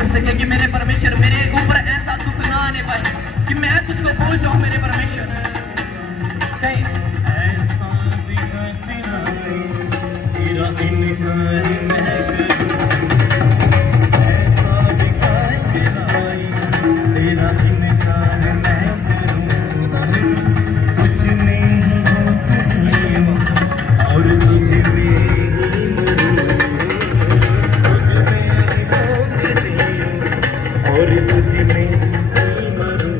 परमेश्वर से कह कि मेरे परमेश्वर मेरे ऊपर ऐसा दुख ना आने पाए कि मैं तुझको भूल जाऊं मेरे परमेश्वर। कहीं ऐसा भी कष्ट ना आए, तेरा इनकार मैं करूं। ऐसा भी कष्ट ना आए, तेरा इनकार मैं करूं। कुछ नहीं हूं तुझे और तुझ में ही मरूं। तुझ में ही होके जीऊं और तुझ में ही मरूं।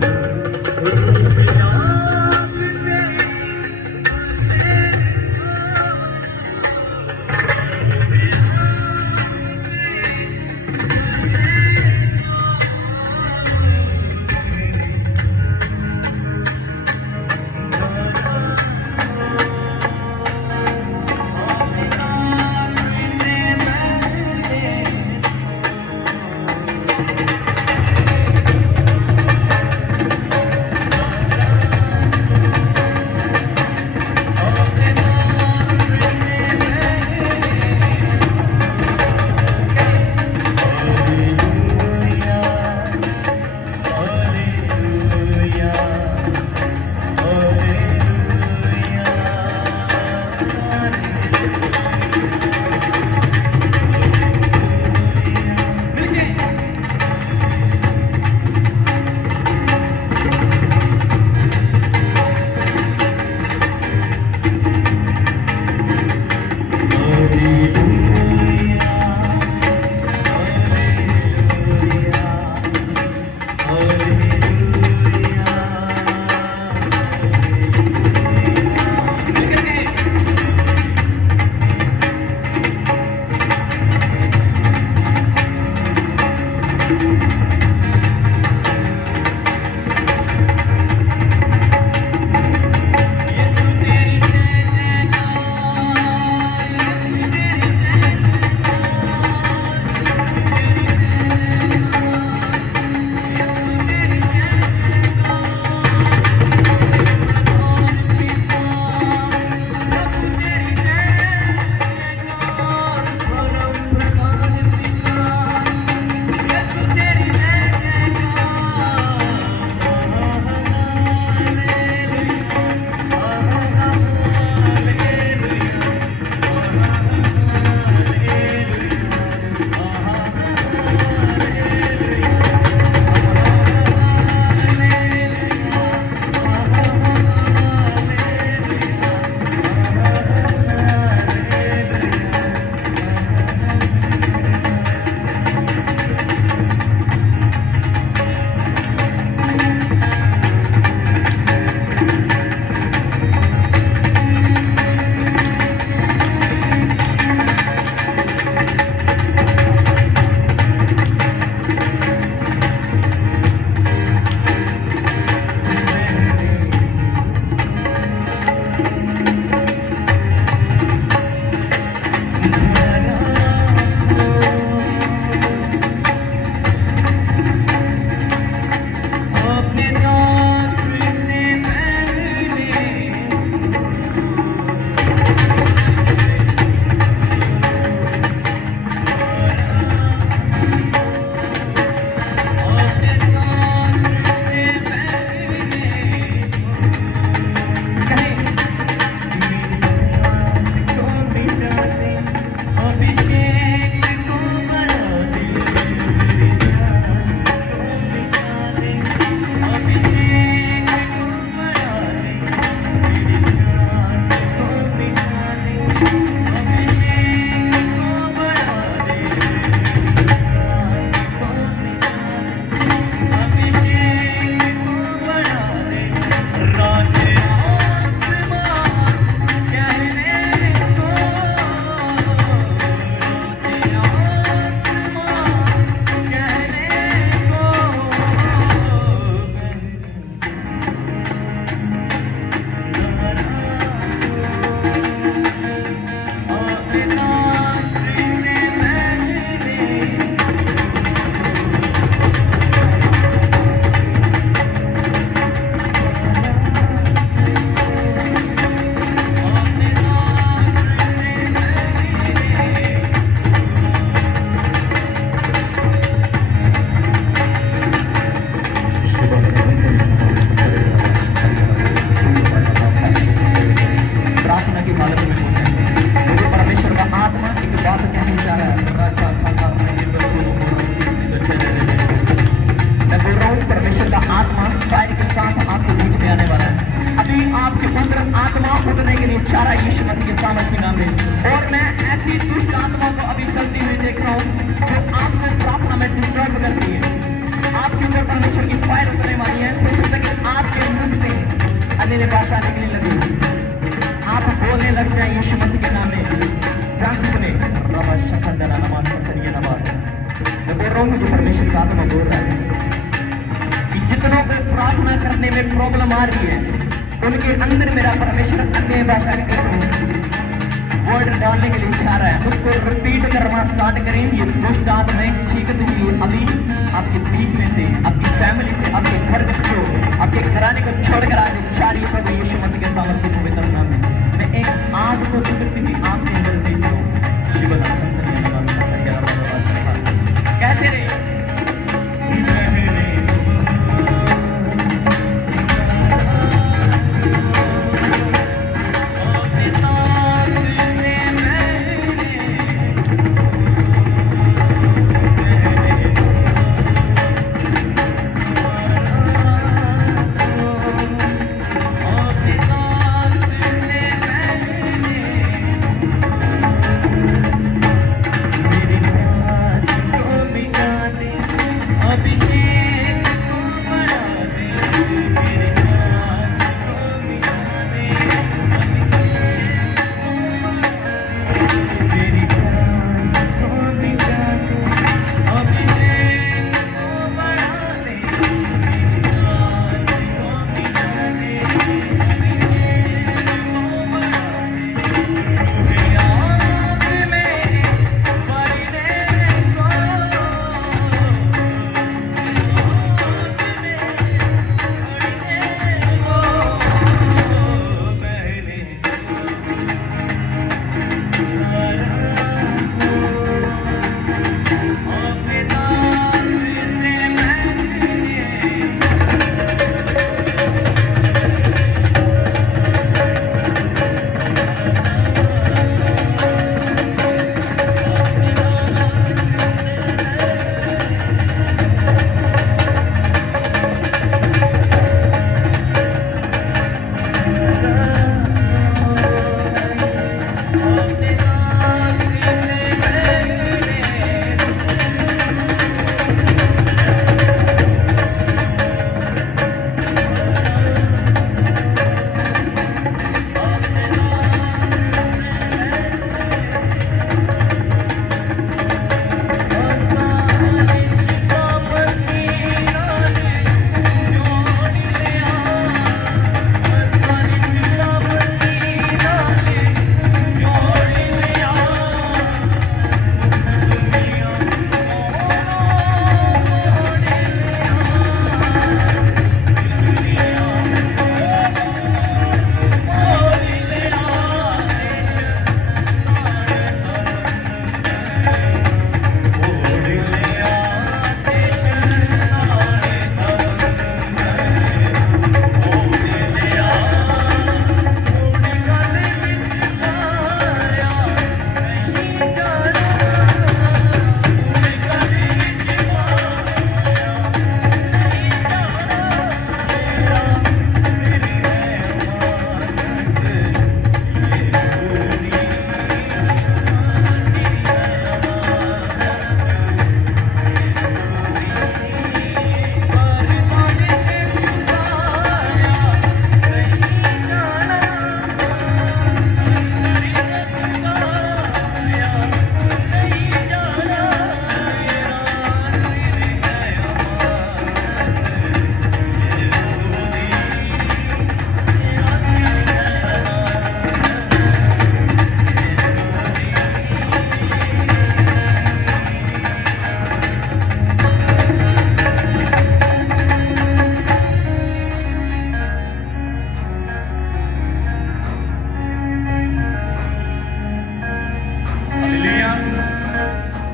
गाने के लिए लगे, आप बोलने लग जाए यीशु मसीह के नाम में। ध्यान से सुने, रबा शक्कर दला नमाज पढ़कर ये नमाज मैं बोल रहा हूँ, मुझे परमेश्वर का आत्मा बोल रहा है कि जितनों को प्रार्थना करने में प्रॉब्लम आ रही है, उनके अंदर मेरा परमेश्वर अन्य भाषा के वर्ड डालने के लिए चाह रहा है। उसको रिपीट करना स्टार्ट करें। ये दुष्ट आत्माएं चीखते हुए अभी आपके बीच में से, आपकी फैमिली से, आपके घर को, आपके घराने को छोड़कर आज जा रही है प्रभु यीशु मसीह के सामर्थ्य पवित्र नाम में। मैं एक आग को बिखरती हुई आपके अंदर देख रहा हूँ। शिव कहते रहे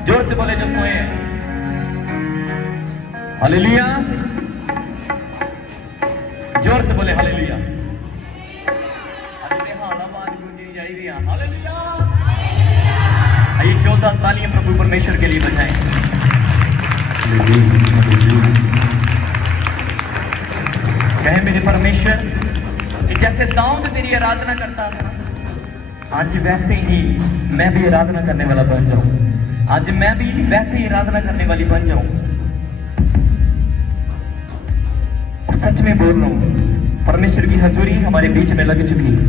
जोर से बोले जो सोए हैं हालेलुया। जोर से बोले हालेलुया। आवाज गूंजनी चाहिए हालेलुया। आइए 14 तालियां प्रभु परमेश्वर के लिए बजाएं। कहे मेरे परमेश्वर कि जैसे दाऊद तेरी आराधना करता था, आज वैसे ही मैं भी आराधना करने वाला बन जाऊं। आज मैं भी वैसे ही आराधना करने वाली बन जाऊं। और सच में बोल रहा हूं, परमेश्वर की हजूरी हमारे बीच में लग चुकी है,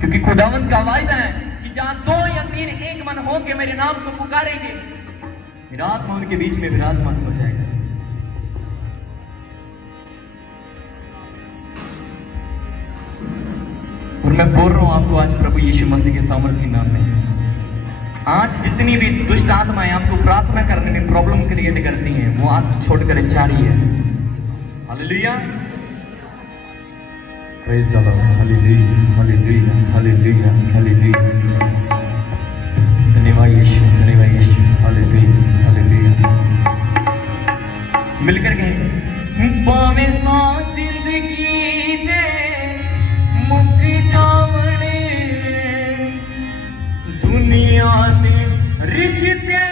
क्योंकि खुदावंद का वायदा है कि जहां 2 या 3 एक मन हो के मेरे नाम को पुकारेंगे, मेरा आत्मा उनके बीच में विराजमान हो जाएगा। और मैं बोल रहा हूं आपको आज प्रभु यीशु मसीह के सामर्थ्य के नाम में, आज जितनी भी दुष्ट आत्माएं आपको प्रार्थना करने में प्रॉब्लम क्रिएट करती हैं, वो आप छोड़कर जा रही है। Hallelujah, praise the Lord, hallelujah, hallelujah, hallelujah, hallelujah. धन्यवाद यीशु, धन्यवाद यीशु, हालेलुया, हालेलुया। मिलकर कहें, पावे सा जिंदगी दे मुक जावणे, दुनिया दे रिश्ते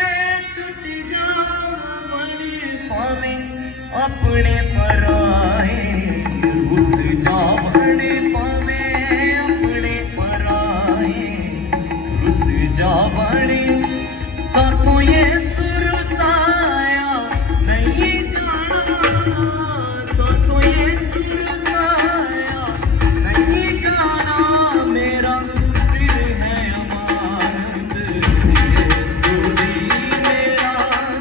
टूट जावणे, पावे अपने पराए रुस जावणे, पावे अपने पराए रुस जावणे, साथों ये सुरसाया नहीं जाना, साथों ये सुरसाया नहीं जाना, मेरा सिर है अमानत, यीशु मेरा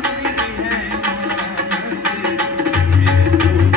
सिर है अमानत, यीशु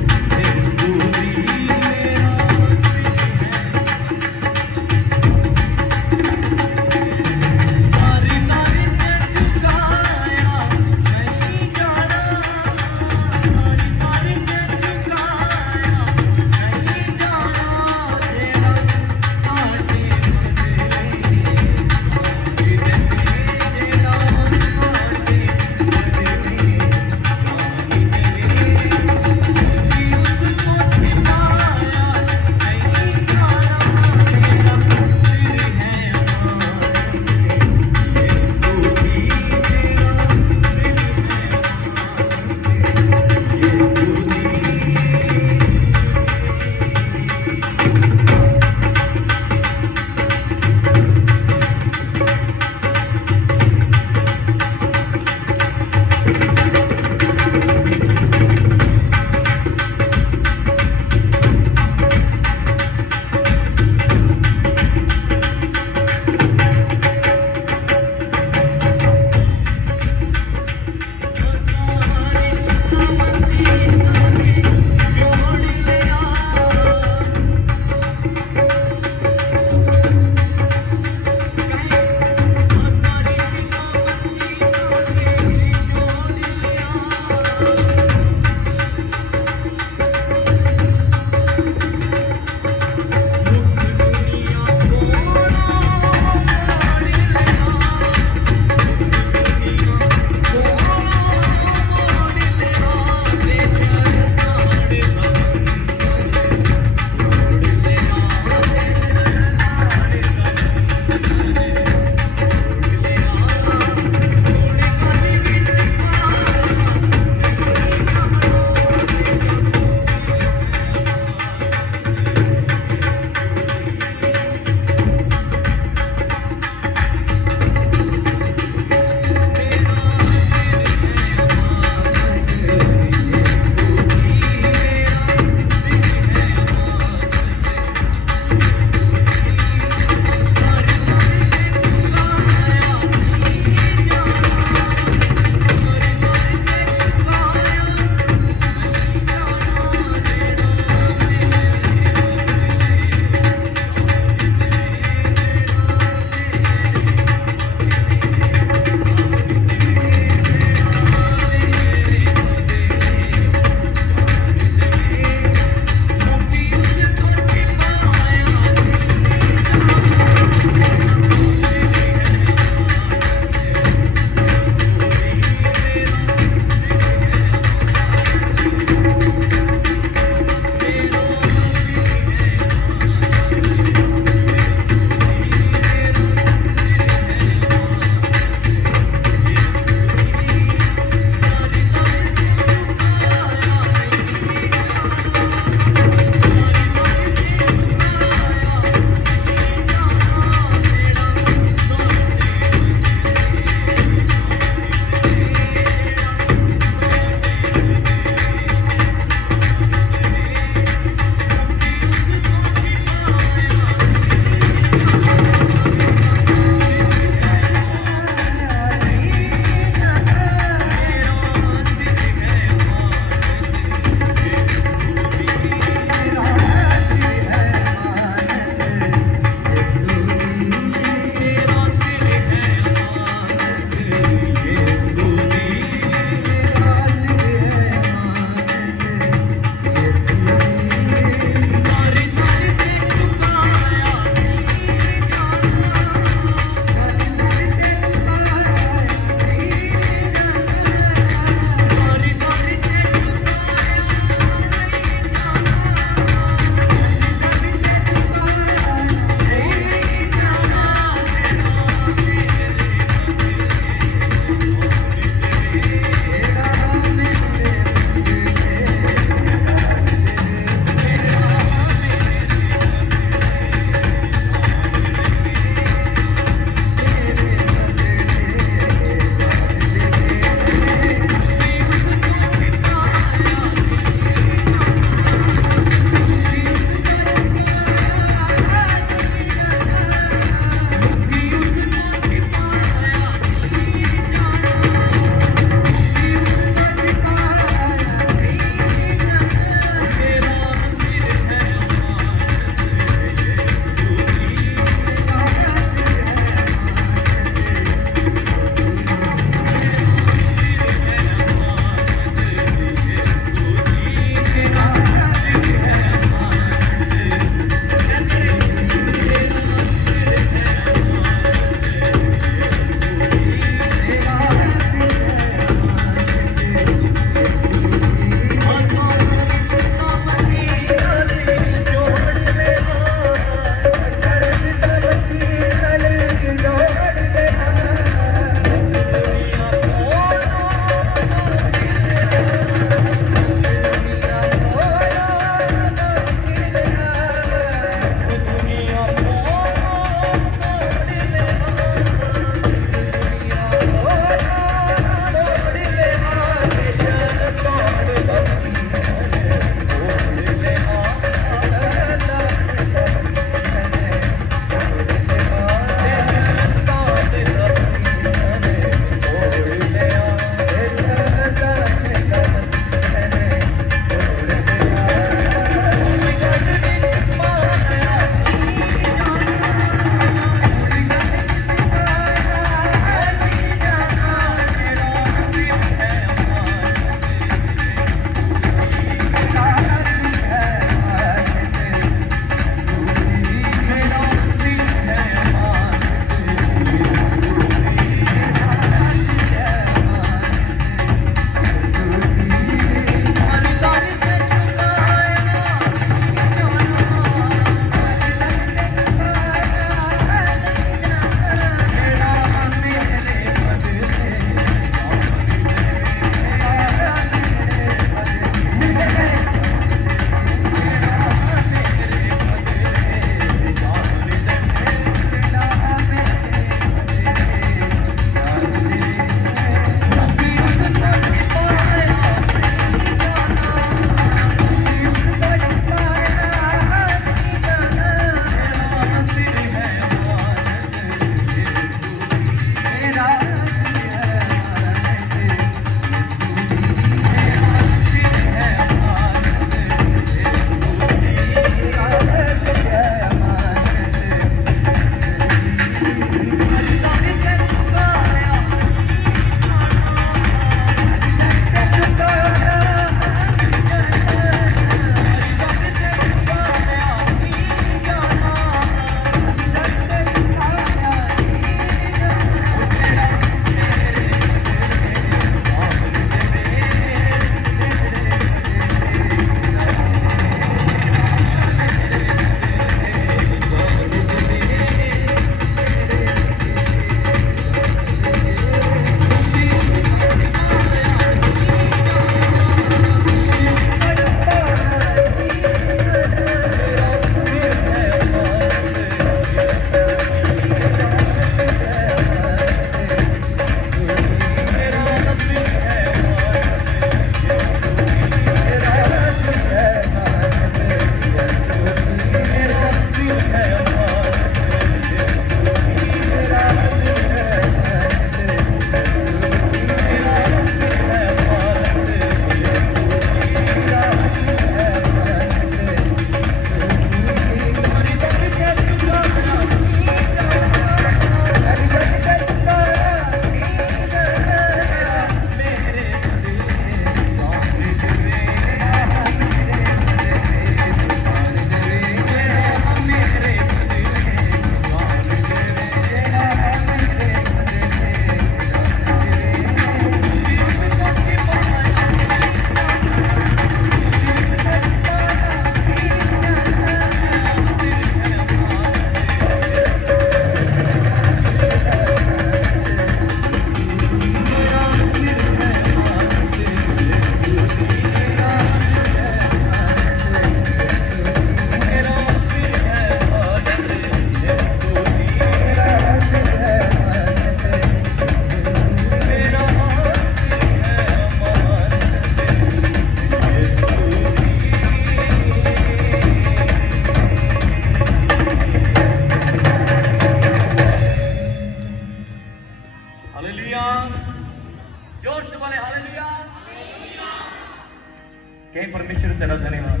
तेरा धन्यवाद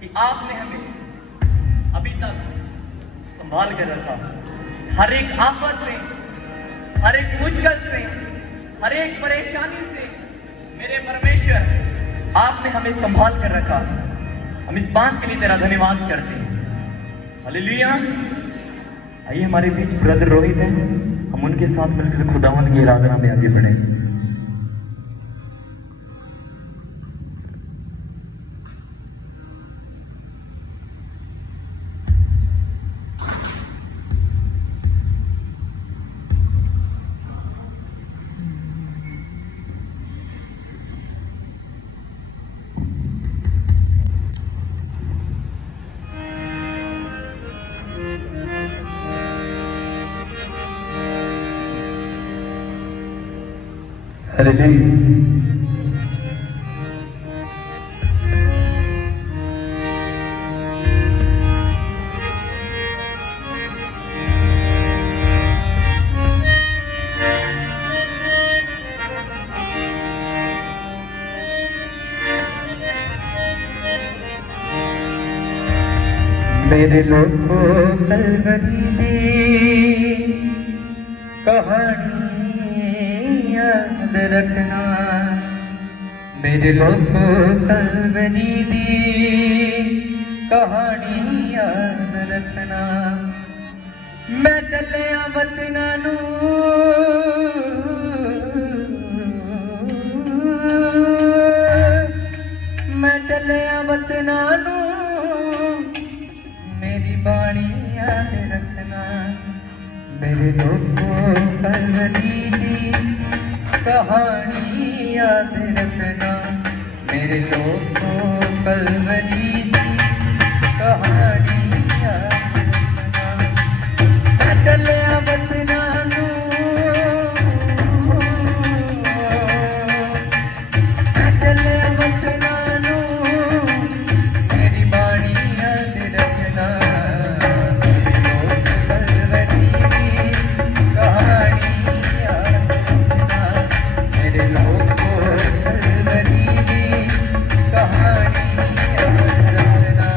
कि आपने हमें अभी तक संभाल कर रखा। हर एक आफत से, हर एक मुश्किल से, हर एक परेशानी से मेरे परमेश्वर आपने हमें संभाल कर रखा। हम इस बात के लिए तेरा धन्यवाद करते हैं। हालेलुया। आइए हमारे बीच ब्रदर रोहित हैं, हम उनके साथ मिलकर खुदावंद की आराधना में आगे बढ़े। मेरे लोगों कलवरी दी कहानी याद रखना, मेरे लोगों कलवरी दी कहानी याद रखना। मैं चलिया वतना नू मैं चलिया वतना नू, मेरी बाणी याद रखना। मेरे लोगों कलवरी दी कहानी याद रखना, मेरे लोगों कलवरी दी कहानी याद रखना। मैं चलिया वतना नू मैं चलिया वतना नू, मेरी बाणी याद रखना। मेरे लोगों कलवरी दी कहानी याद रखना, मेरे लोगों कलवरी दी कहानी याद रखना।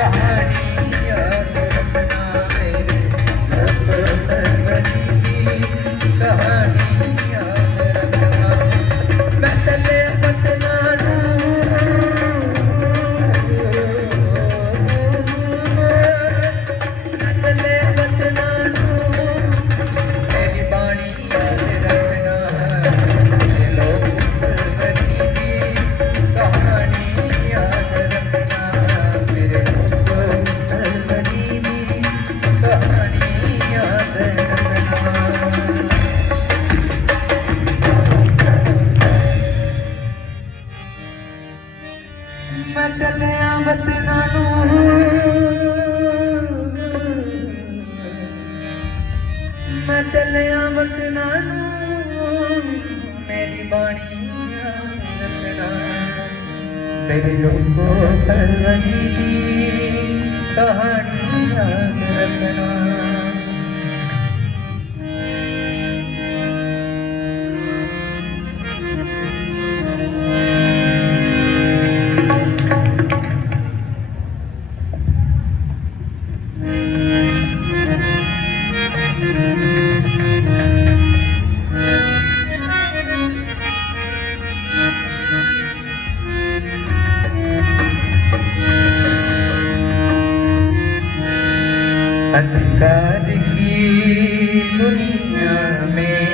कहानी याद रखना मेरे दोस्तों सरवरी की कहानी याद रखना मैं चले पटना चले पटना मेरी बाणी याद रखना मेरे लोग सरवरी की कहानी याद रखना मेरे दोस्तों सरवरी की कहानी याद रखना मैं चलिया वतना मैं चलिया वतना मेरी बाणी याद रखना मेरे लोगों सरवरी की कहानी याद रखना अंधकार की दुनिया में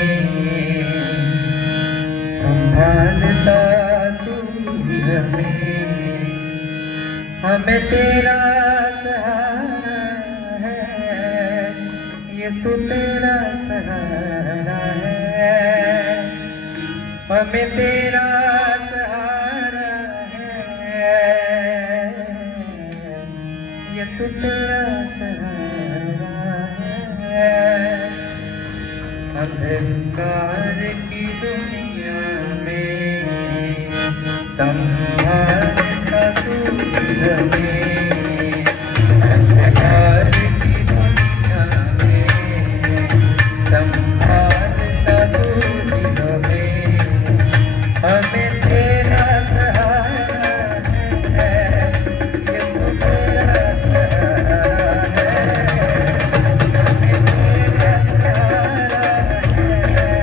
संभालता तू हमें तेरा सहारा है यीशु तेरा सहारा है हमें तेरा सहारा है यीशु तेरा सहारा अंधकार की दुनिया में संभालता तू हमें अंधकार की दुनिया में संभालता तू हमें तेरा सहारा है यीशु तेरा सहारा है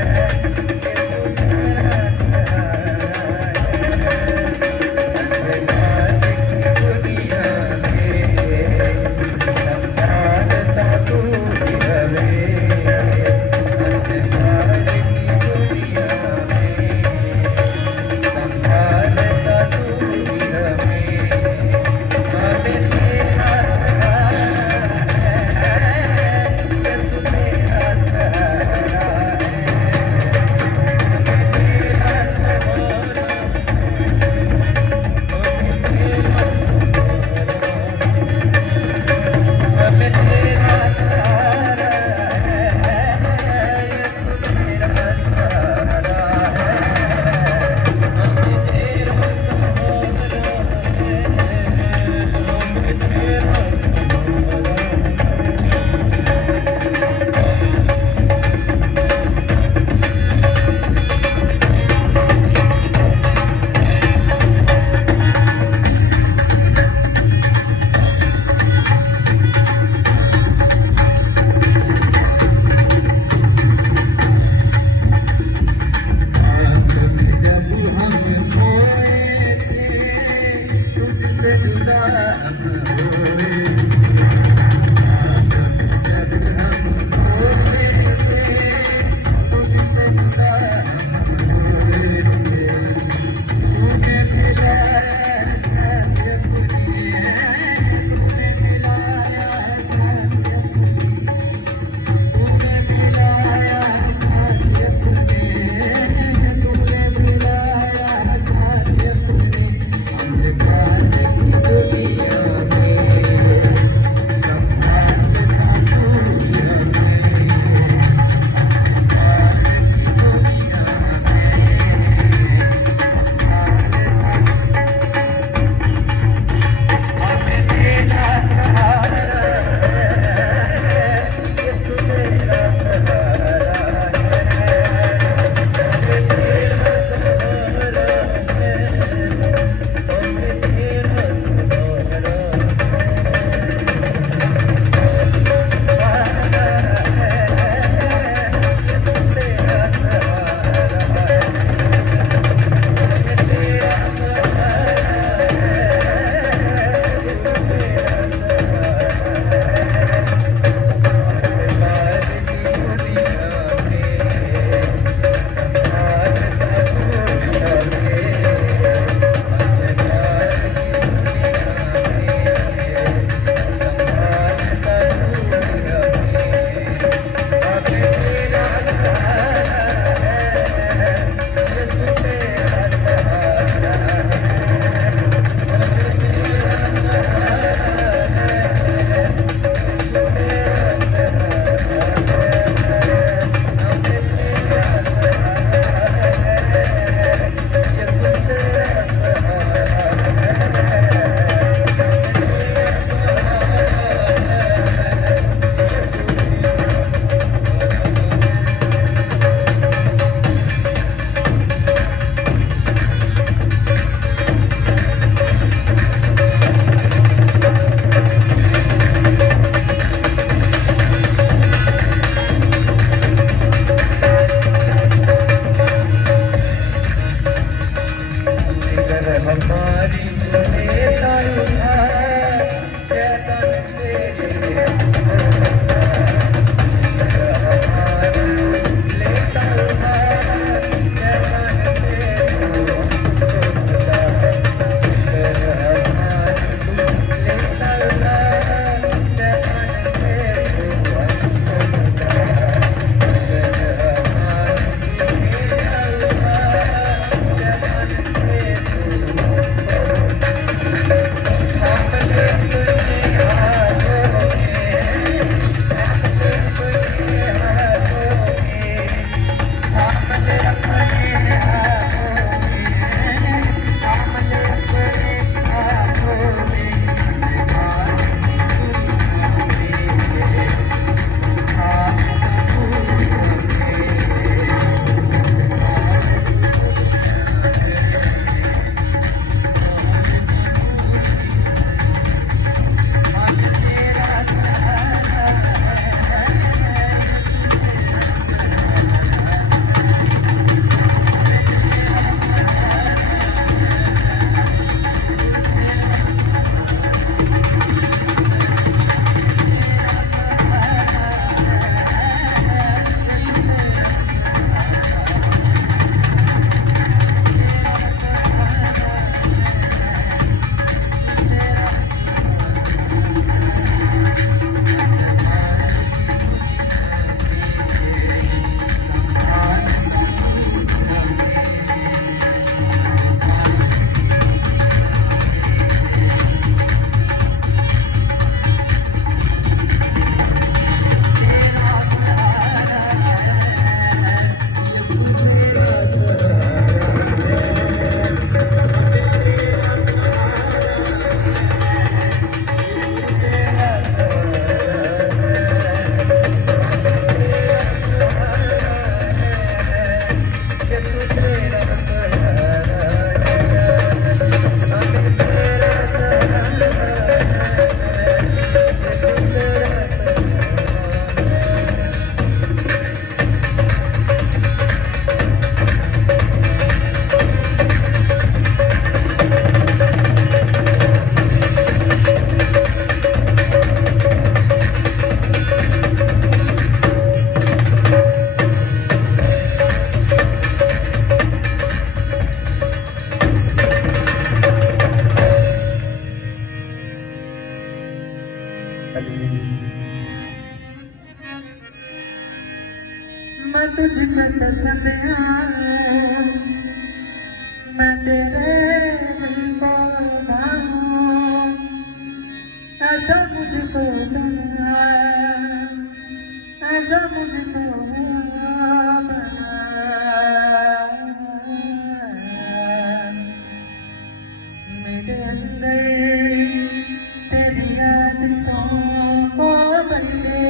मैं तुझको पसंद आऊं, मैं तेरे दिल को भाऊं, ऐसा मुझको बना, ऐसा मुझको बना। मेरे अंदर तेरी आदतों को भर दे,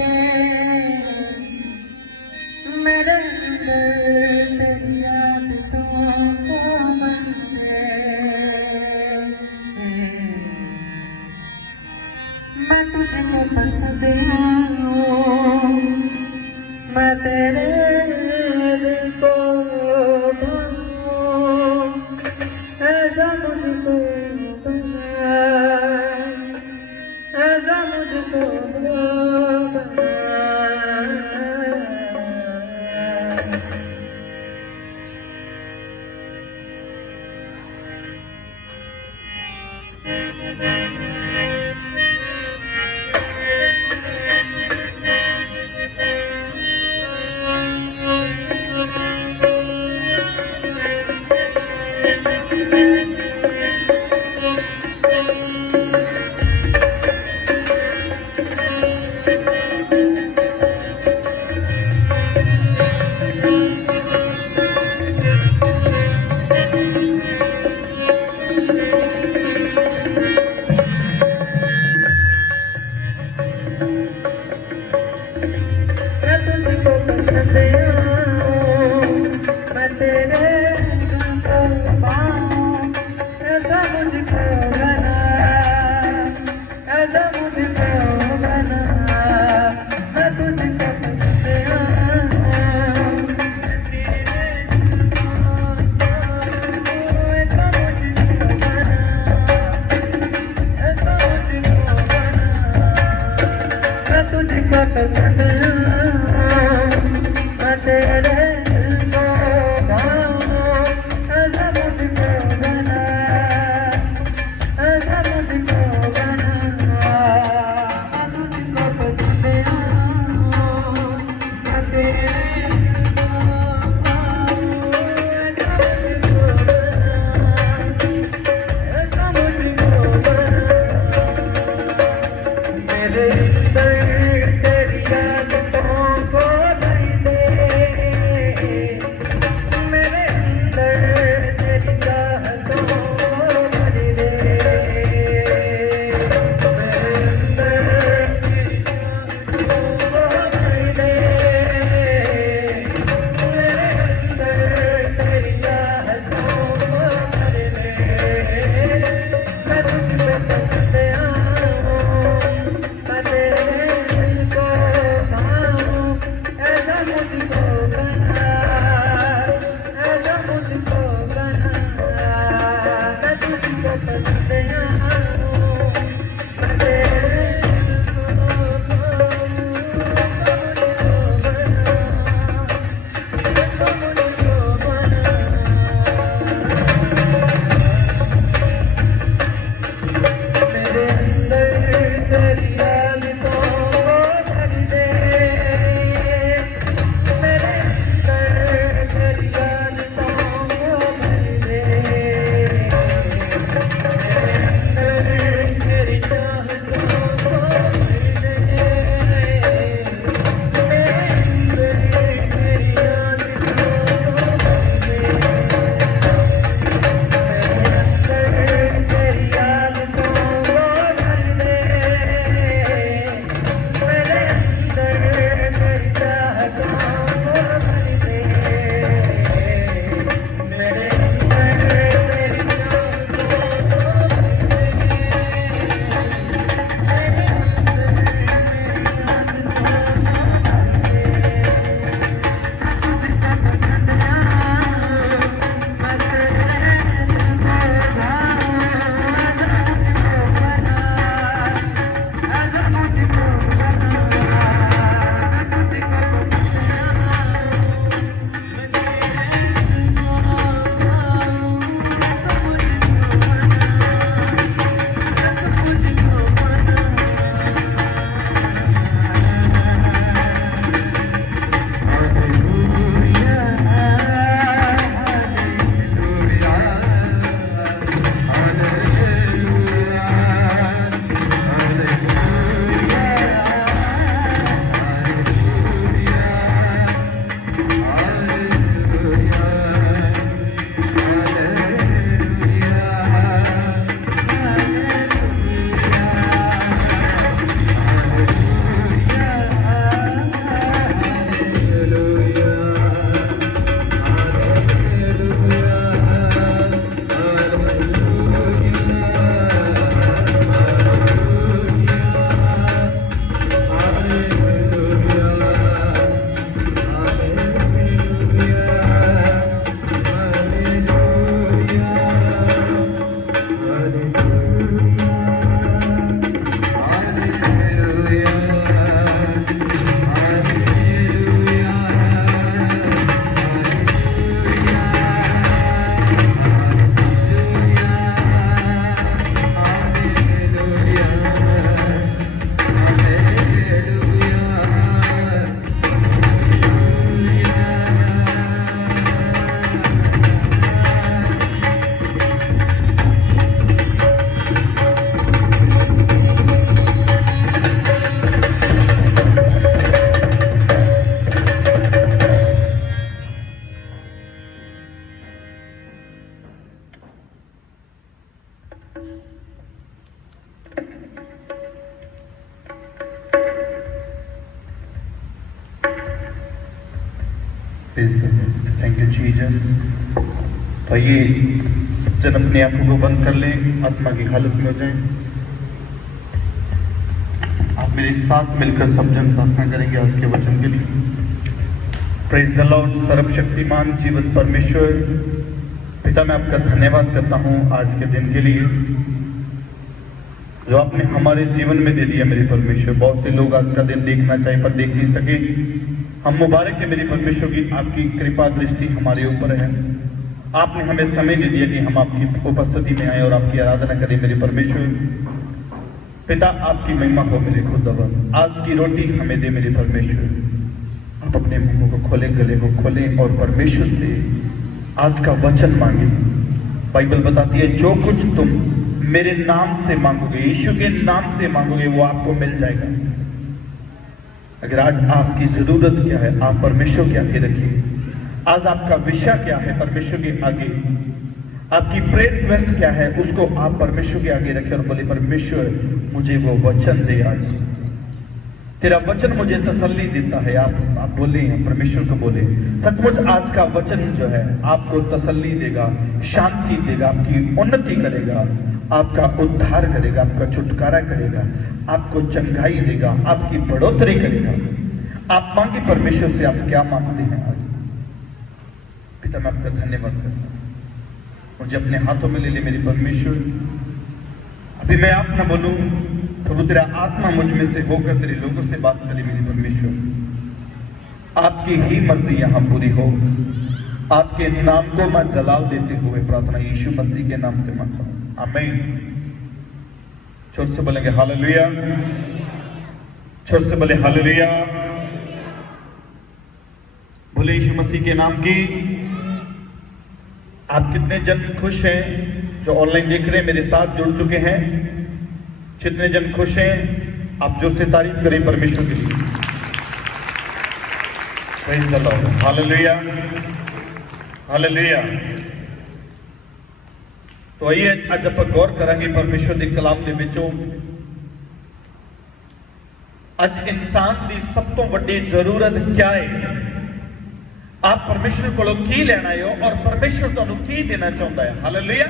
मेरे अंदर तेरी आदतों को भर दे। मैं तुझको पसंद आऊं, मैं तेरे दिल को भाऊं, ऐसा मुझको बना, ऐसा मुझको बना। मैं तुझको पसंद आऊं, मैं तेरे दिल को पाऊं, ऐसा मुझको बना, ऐसा मुझको बना। मैं तुझको पसंद आऊं, मैं तेरे दिल को पाऊं, ऐसा मुझको बना, ऐसा मुझको बना। मैं तुझको पसंद मैं तेरे दिल को भाऊं, ऐसा मुझको बना, ऐसा मुझको बना। मैं तुझको पसंद आऊं, मैं तेरे दिल को भाऊं, ऐसा मुझको बना, ऐसा मुझको बना। मेरे अंदर तेरी आदतों को भर दे, मेरे अंदर तेरी चाहतों को भर दे, मेरे अंदर तेरी चाहतों को भर दे, मेरे अंदर तेरी चाहतों को भर दे। मैं तुझको पसंद आऊं, मैं तेरे थैंक यू जीसस। तो ये जब अपने आंखों को बंद कर लें, आत्मा की हालत में हो जाएं, आप मेरे साथ मिलकर सब जन प्रार्थना करेंगे आज के वचन के लिए। Praise the Lord. सर्वशक्तिमान जीवन परमेश्वर पिता, मैं आपका धन्यवाद करता हूँ आज के दिन के लिए जो आपने हमारे जीवन में दे दिया मेरे परमेश्वर। बहुत से लोग आज का दिन देखना चाहे पर देख नहीं सके। हम मुबारक है मेरे परमेश्वर की आपकी कृपा दृष्टि हमारे ऊपर है। आपने हमें समय दे दिया कि हम आपकी उपस्थिति में आए और आपकी आराधना करें मेरे परमेश्वर। पिता, आपकी महिमा हो मेरे खुदावन। आज की रोटी हमें दे मेरे परमेश्वर। आप अपने मुंह को खोलें, गले को खोलें और परमेश्वर से आज का वचन मांगे। बाइबल बताती है जो कुछ तुम मेरे नाम से मांगोगे, यीशु के नाम से मांगोगे, वो आपको मिल जाएगा। अगर आज आपकी जरूरत क्या है, आप परमेश्वर के आगे रखिए। आज आपका विषय क्या है परमेश्वर के आगे, आपकी प्रेयर रिक्वेस्ट क्या है, उसको आप परमेश्वर के आगे रखें और बोले परमेश्वर मुझे वो वचन दे। आज तेरा वचन मुझे तसल्ली देता है। आप बोले, परमेश्वर को बोले सचमुच आज का वचन जो है आपको तसल्ली देगा, शांति देगा, आपकी उन्नति करेगा, आपका उद्धार करेगा, आपका छुटकारा करेगा, आपको चंगाई देगा, आपकी बढ़ोतरी करेगा। आप मांगे परमेश्वर से, आप क्या मांगते हैं आज? पिता, मैं आपका धन्यवाद करता हूँ। मुझे अपने हाथों में ले ले मेरे परमेश्वर। अभी मैं आप ना बोलूं, प्रभु तेरा आत्मा मुझ में से होकर तेरे लोगों से बात करे मेरे परमेश्वर। आपकी ही मर्जी यहां पूरी हो। आपके नाम को मैं जलाल देते हुए प्रार्थना यीशु मसीह के नाम से मांगता हूं, आमीन। छोर से बोलेंगे हालेलुया, छोर से बोले हालेलुया। बोले यीशु मसीह के नाम की। आप कितने जन खुश हैं जो ऑनलाइन देख रहे हैं, मेरे साथ जुड़ चुके हैं? कितने जन खुश हैं? आप जोर से तारीफ करें परमेश्वर के लिए। Praise the Lord, hallelujah, hallelujah. तो आइए आज आप गौर करेंगे परमेश्वर के कलाम के विचों। आज इंसान की सब तो बड़ी जरूरत क्या है? आप परमेश्वर को की लेना हो और परमेश्वर तुहानू की देना चाहता है। हालेलुया।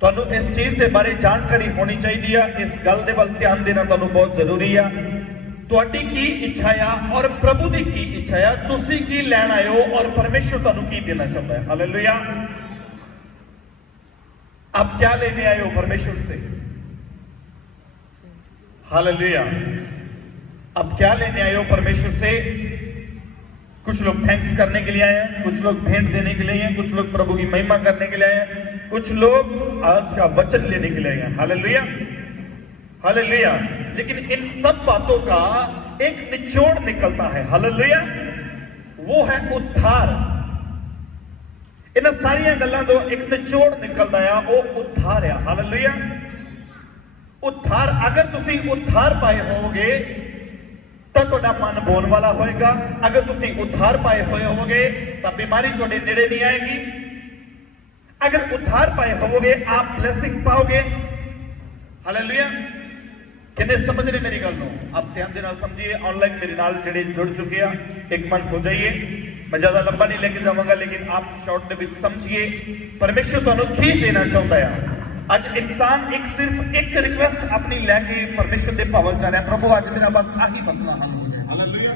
तुहानू इस चीज के बारे जानकारी होनी चाहिए है। इस गल दे वल ध्यान देना तुहानू बहुत जरूरी है। तुहाडी की इच्छा है और प्रभु की इच्छा है, तुसी की लेना हो और परमेश्वर तुहानू की देना चाहता है। हालेलुया। आप क्या लेने आए हो परमेश्वर से? हालेलुया। आप क्या लेने आए हो परमेश्वर से? कुछ लोग थैंक्स करने के लिए आए हैं, कुछ लोग भेंट देने के लिए हैं, कुछ लोग प्रभु की महिमा करने के लिए आए हैं, कुछ लोग आज का वचन लेने के लिए आए हैं। Hallelujah, hallelujah. लेकिन इन सब बातों का एक निचोड़ निकलता है। हालेलुया। वो है उद्धार। इन सारिया गल्लां तो एक निचोड़ निकलता है, वो उद्धार है। हालेलुया। उद्धार, अगर तुसी उद्धार पाए होगे तो तुहाडा मन बोन वाला होएगा। अगर तुसी उद्धार पाए हुए होगे तो बीमारी तुहाडे नेड़े नहीं आएगी। अगर उद्धार पाए होगे आप ब्लेसिंग पाओगे। हालेलुया। कितने समझ रहे मेरी गल नूं? आप ध्यान दे नाल समझिए। ऑनलाइन मेरे नाल जिहड़े जुड़ चुके हैं, एक मन हो जाइए। मैं ज्यादा लंबा नहीं लेके जाऊंगा, लेकिन आप शॉर्ट दे विच समझिए परमेश्वर तुहानू की देना चाहता है। आज इंसान सिर्फ एक रिक्वेस्ट अपनी लैके परमेश्वर के भवन च रहा, प्रभु आज मेरा बस आही मसला हल हो जाए। हालेलुया।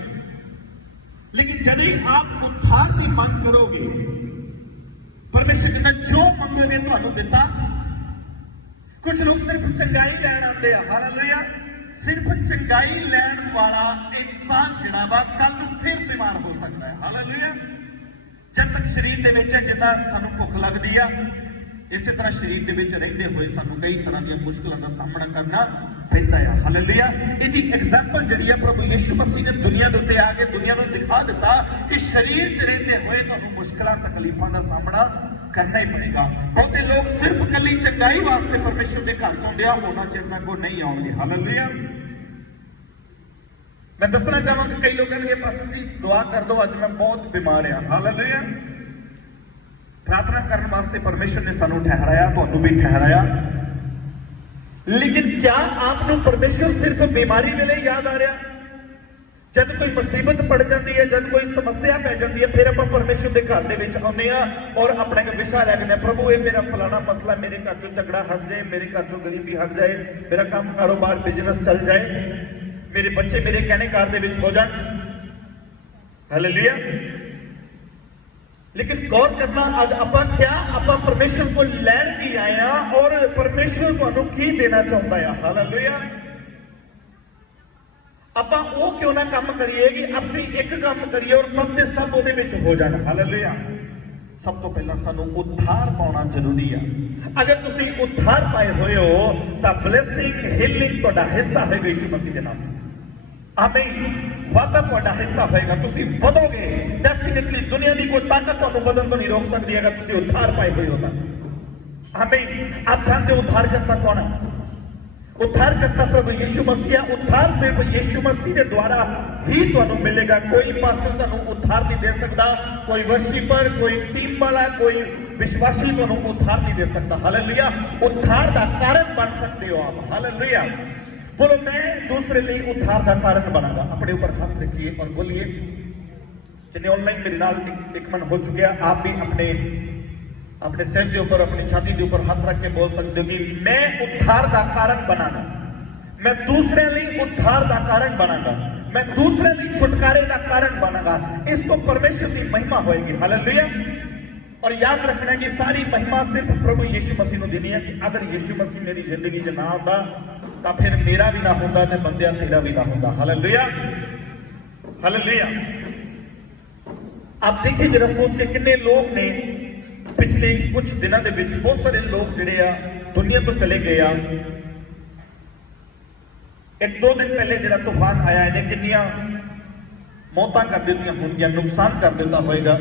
लेकिन जब आप उद्धार की मांग करोगे, परमेश्वर कहता जो मंगोगे तुहानू दिता। कुछ लोग सिर्फ चंगाई लैन आते हैं। हालेलुया। सिर्फ चंगाई लैन वाला इंसान जिहड़ा वा कल नूं फिर बीमार हो सकता है। हालेलुया। जब तक शरीर दे विच जिद्दां सानू भुख लगदी आ, इस तरह शरीर के विच रहिंदे होए सानू कई तरह दी मुश्किलों का सामना करना पैंदा है। हालेलुया। इहदी एग्जाम्पल जिहड़ी है प्रभु यीशु मसीह ने दुनिया के उत्ते आके दुनिया को दिखा दिता कि शरीर च रहिंदे होए तुहानू मुश्किलों तकलीफों का सामना करना ही पड़ेगा। बहुते लोग सिर्फ कली चंगाई वास्ते परमेश्वर के घर चुनते हैं, उन्ना चिर तक वो नहीं आउणगे। हालेलुया। मैं दसना चाहांगा कई लोग कहेंगे पास्टर जी दुआ कर दो, अज मैं बहुत बीमार हाँ। हालेलुया। प्रार्थना करने वास्ते परमेश्वर ने सानू ठहराया, तुहानू भी ठहराया। लेकिन क्या आपको परमेश्वर सिर्फ बीमारी वेले याद आ रहा? जब कोई मुसीबत पड़ जाती है, जब कोई समस्या पै जाती है, फिर आप परमेश्वर के घर दे विच आउंदे आ और अपना एक विषय लैके प्रभु ये मेरा फलाना मसला, मेरे घर चों झगड़ा हट जाए, मेरे घर चों गरीबी हट जाए, मेरा काम कारोबार बिजनेस चल जाए, मेरे बच्चे मेरे कहने कार दे विच हो जाए। हालेलुया। लेकिन गौर करना, आज आप क्या आप परमेश्वर को लैन की आए हैं और परमेश्वर तुहानू की देना चाहता है। हालेलुया। ਆਪਾਂ ਉਹ ਕਿਉਂ ਨਾ ਕੰਮ ਕਰੀਏ ਕਿ ਅਸੀਂ ਇੱਕ ਕੰਮ ਕਰੀਏ ਔਰ ਸਭ ਦੇ ਸਭ ਉਹਦੇ ਵਿੱਚ ਹੋ ਜਾਣ। ਹਾਲੇਲੂਇਆ। ਸਭ ਤੋਂ ਪਹਿਲਾਂ ਸਾਨੂੰ ਉद्धार ਪਾਉਣਾ ਜ਼ਰੂਰੀ ਆ। ਅਗਰ ਤੁਸੀਂ ਉद्धार ਪਾਏ ਹੋਏ ਹੋ ਤਾਂ ਬਲੇਸਿੰਗ ਹੀਲਿੰਗ ਤੁਹਾਡਾ ਹਿੱਸਾ ਹੋਏਗਾ ਯਿਸੂ ਮਸੀਹ ਦੇ ਨਾਮ। ਆਮੀਨ। ਵਾਦਾ ਤੁਹਾਡਾ ਹਿੱਸਾ ਹੋਏਗਾ, ਤੁਸੀਂ ਵਧੋਗੇ। ਡੈਫੀਨਿਟਲੀ ਦੁਨੀਆ ਦੀ ਕੋਈ ਤਾਕਤ ਤੁਹਾਨੂੰ ਵਧਣ ਤੋਂ ਨਹੀਂ ਰੋਕ ਸਕਦੀ ਅਗਰ ਤੁਸੀਂ उद्धार ਪਾਏ ਹੋਏ ਹੋ ਤਾਂ। आमीन। आप जानते हो उद्धार करता कौन है? उद्धार करता प्रभु यीशु मसीह। उद्धार सिर्फ यीशु मसीह के द्वारा ही तुहानू मिलेगा। कोई पास्टर तुहानू उद्धार नहीं दे सकता, कोई वर्शिपर, कोई टीम वाला, कोई विश्वासी तुहानू उद्धार नहीं दे सकता। हालेलुया। उद्धार का कारण बन सकते हो आप। हालेलुया। बोलो मैं दूसरे लिए उद्धार का कारण बनागा। अपने ऊपर हाथ रखिए और बोलिए। जिन्हें ऑनलाइन मेरे नाल एक मन हो चुके हैं, आप भी अपने सिर के ऊपर, अपनी छाती के ऊपर हाथ रख के बोल सकते हो कि मैं उद्धार का कारण बनागा, मैं दूसरे लिए उद्धार का कारण बनागा, मैं दूसरे लिए छुटकारे का कारण बनागा। इसको परमेश्वर की महिमा होएगी। हालेलुया। और याद रखना कि सारी महिमा सिर्फ प्रभु यीशु मसीह को देनी है। कि अगर यीशु मसीह मेरी जिंदगी च ना आता तो फिर मेरा भी ना होता, तो बंदिया तेरा भी ना होता। हालेलुया। हालेलुया। आप देखिए जरा सोच के कितने लोग ने पिछले कुछ दिनों के विच बहुत सारे लोग जिहड़े आ दुनिया तो चले गए आ। एक दो दिन पहले जिहड़ा तूफान आया इन्हें कितनियां मौतां कर दित्तियां होंगियां, नुकसान कर दिता होएगा।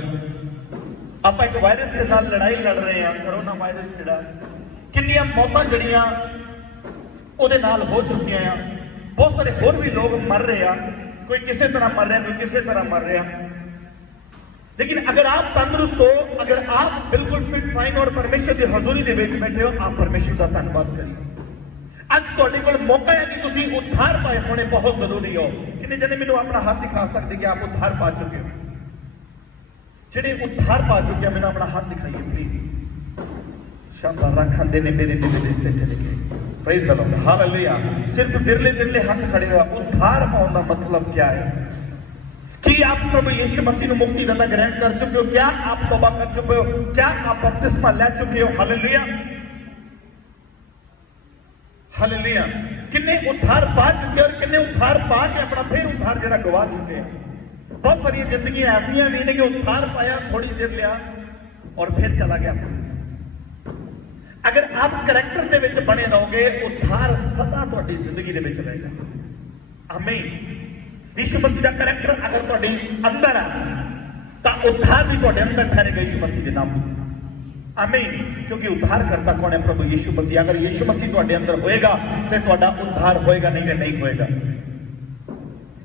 आप एक वायरस के नाल लड़ाई लड़ रहे हैं, कोरोना वायरस जिहड़ा कितनियां मौतां जिहड़ियां उहदे नाल हो चुकियां आ। बहुत सारे होर भी लोग मर रहे हैं, कोई किसी तरह मर रहा, कोई किसी तरह मर रहा। लेकिन अगर आप तंदुरुस्त हो, अगर आप बिल्कुल फिट फाइन और परमेश्वर की हजूरी के बीच बैठे हो, आप परमेश्वर का धन्यवाद करिए। अज तुहाडे कोल मौका है कि तुसीं उद्धार पाए होने बहुत जरूरी हो। कितने जने मैनूं अपना हाथ दिखा सकते कि आप उद्धार पा चुके हो? जिहड़े उद्धार पा चुके हैं मैनूं अपना हाथ दिखाइए प्लीज। शाबाश। रखंदे ने मेरे दिल दे से चले गए। Praise the Lord. हालेलुया। सिर्फ विरले हाथ खड़े हो। उद्धार पाने का मतलब क्या है? कि आप प्रभु यीशु मसीह को मुक्ति दाता ग्रहण कर चुके हो? क्या आप तौबा कर चुके हो? क्या आप बपतिस्मा ले चुके हो? हालेलुया। हालेलुया। किन्ने उद्धार पा चुके और किन्ने उद्धार पा के अपना फिर उद्धार जरा गवा चुके हैं। बहुत सारी जिंदगी ऐसियां भी ने कि उद्धार पाया, थोड़ी देर लिया और फिर चला गया। अगर आप करैक्टर के विच बने रहोगे, उद्धार सदा तुहाडी जिंदगी दे विच रहेगा। आमीन। यीशु मसीह का करैक्टर अगर तुहाडे अंदर आ तो उद्धार भी तुहाडे अंदर ठहरेगा यीशु मसीह के नाम। आमीन। क्योंकि उद्धार करता कौन है? प्रभु यीशु मसीह। अगर यीशु मसीह तुहाडे अंदर होएगा तो तुहाडा उद्धार होएगा, नहीं तो नहीं होएगा।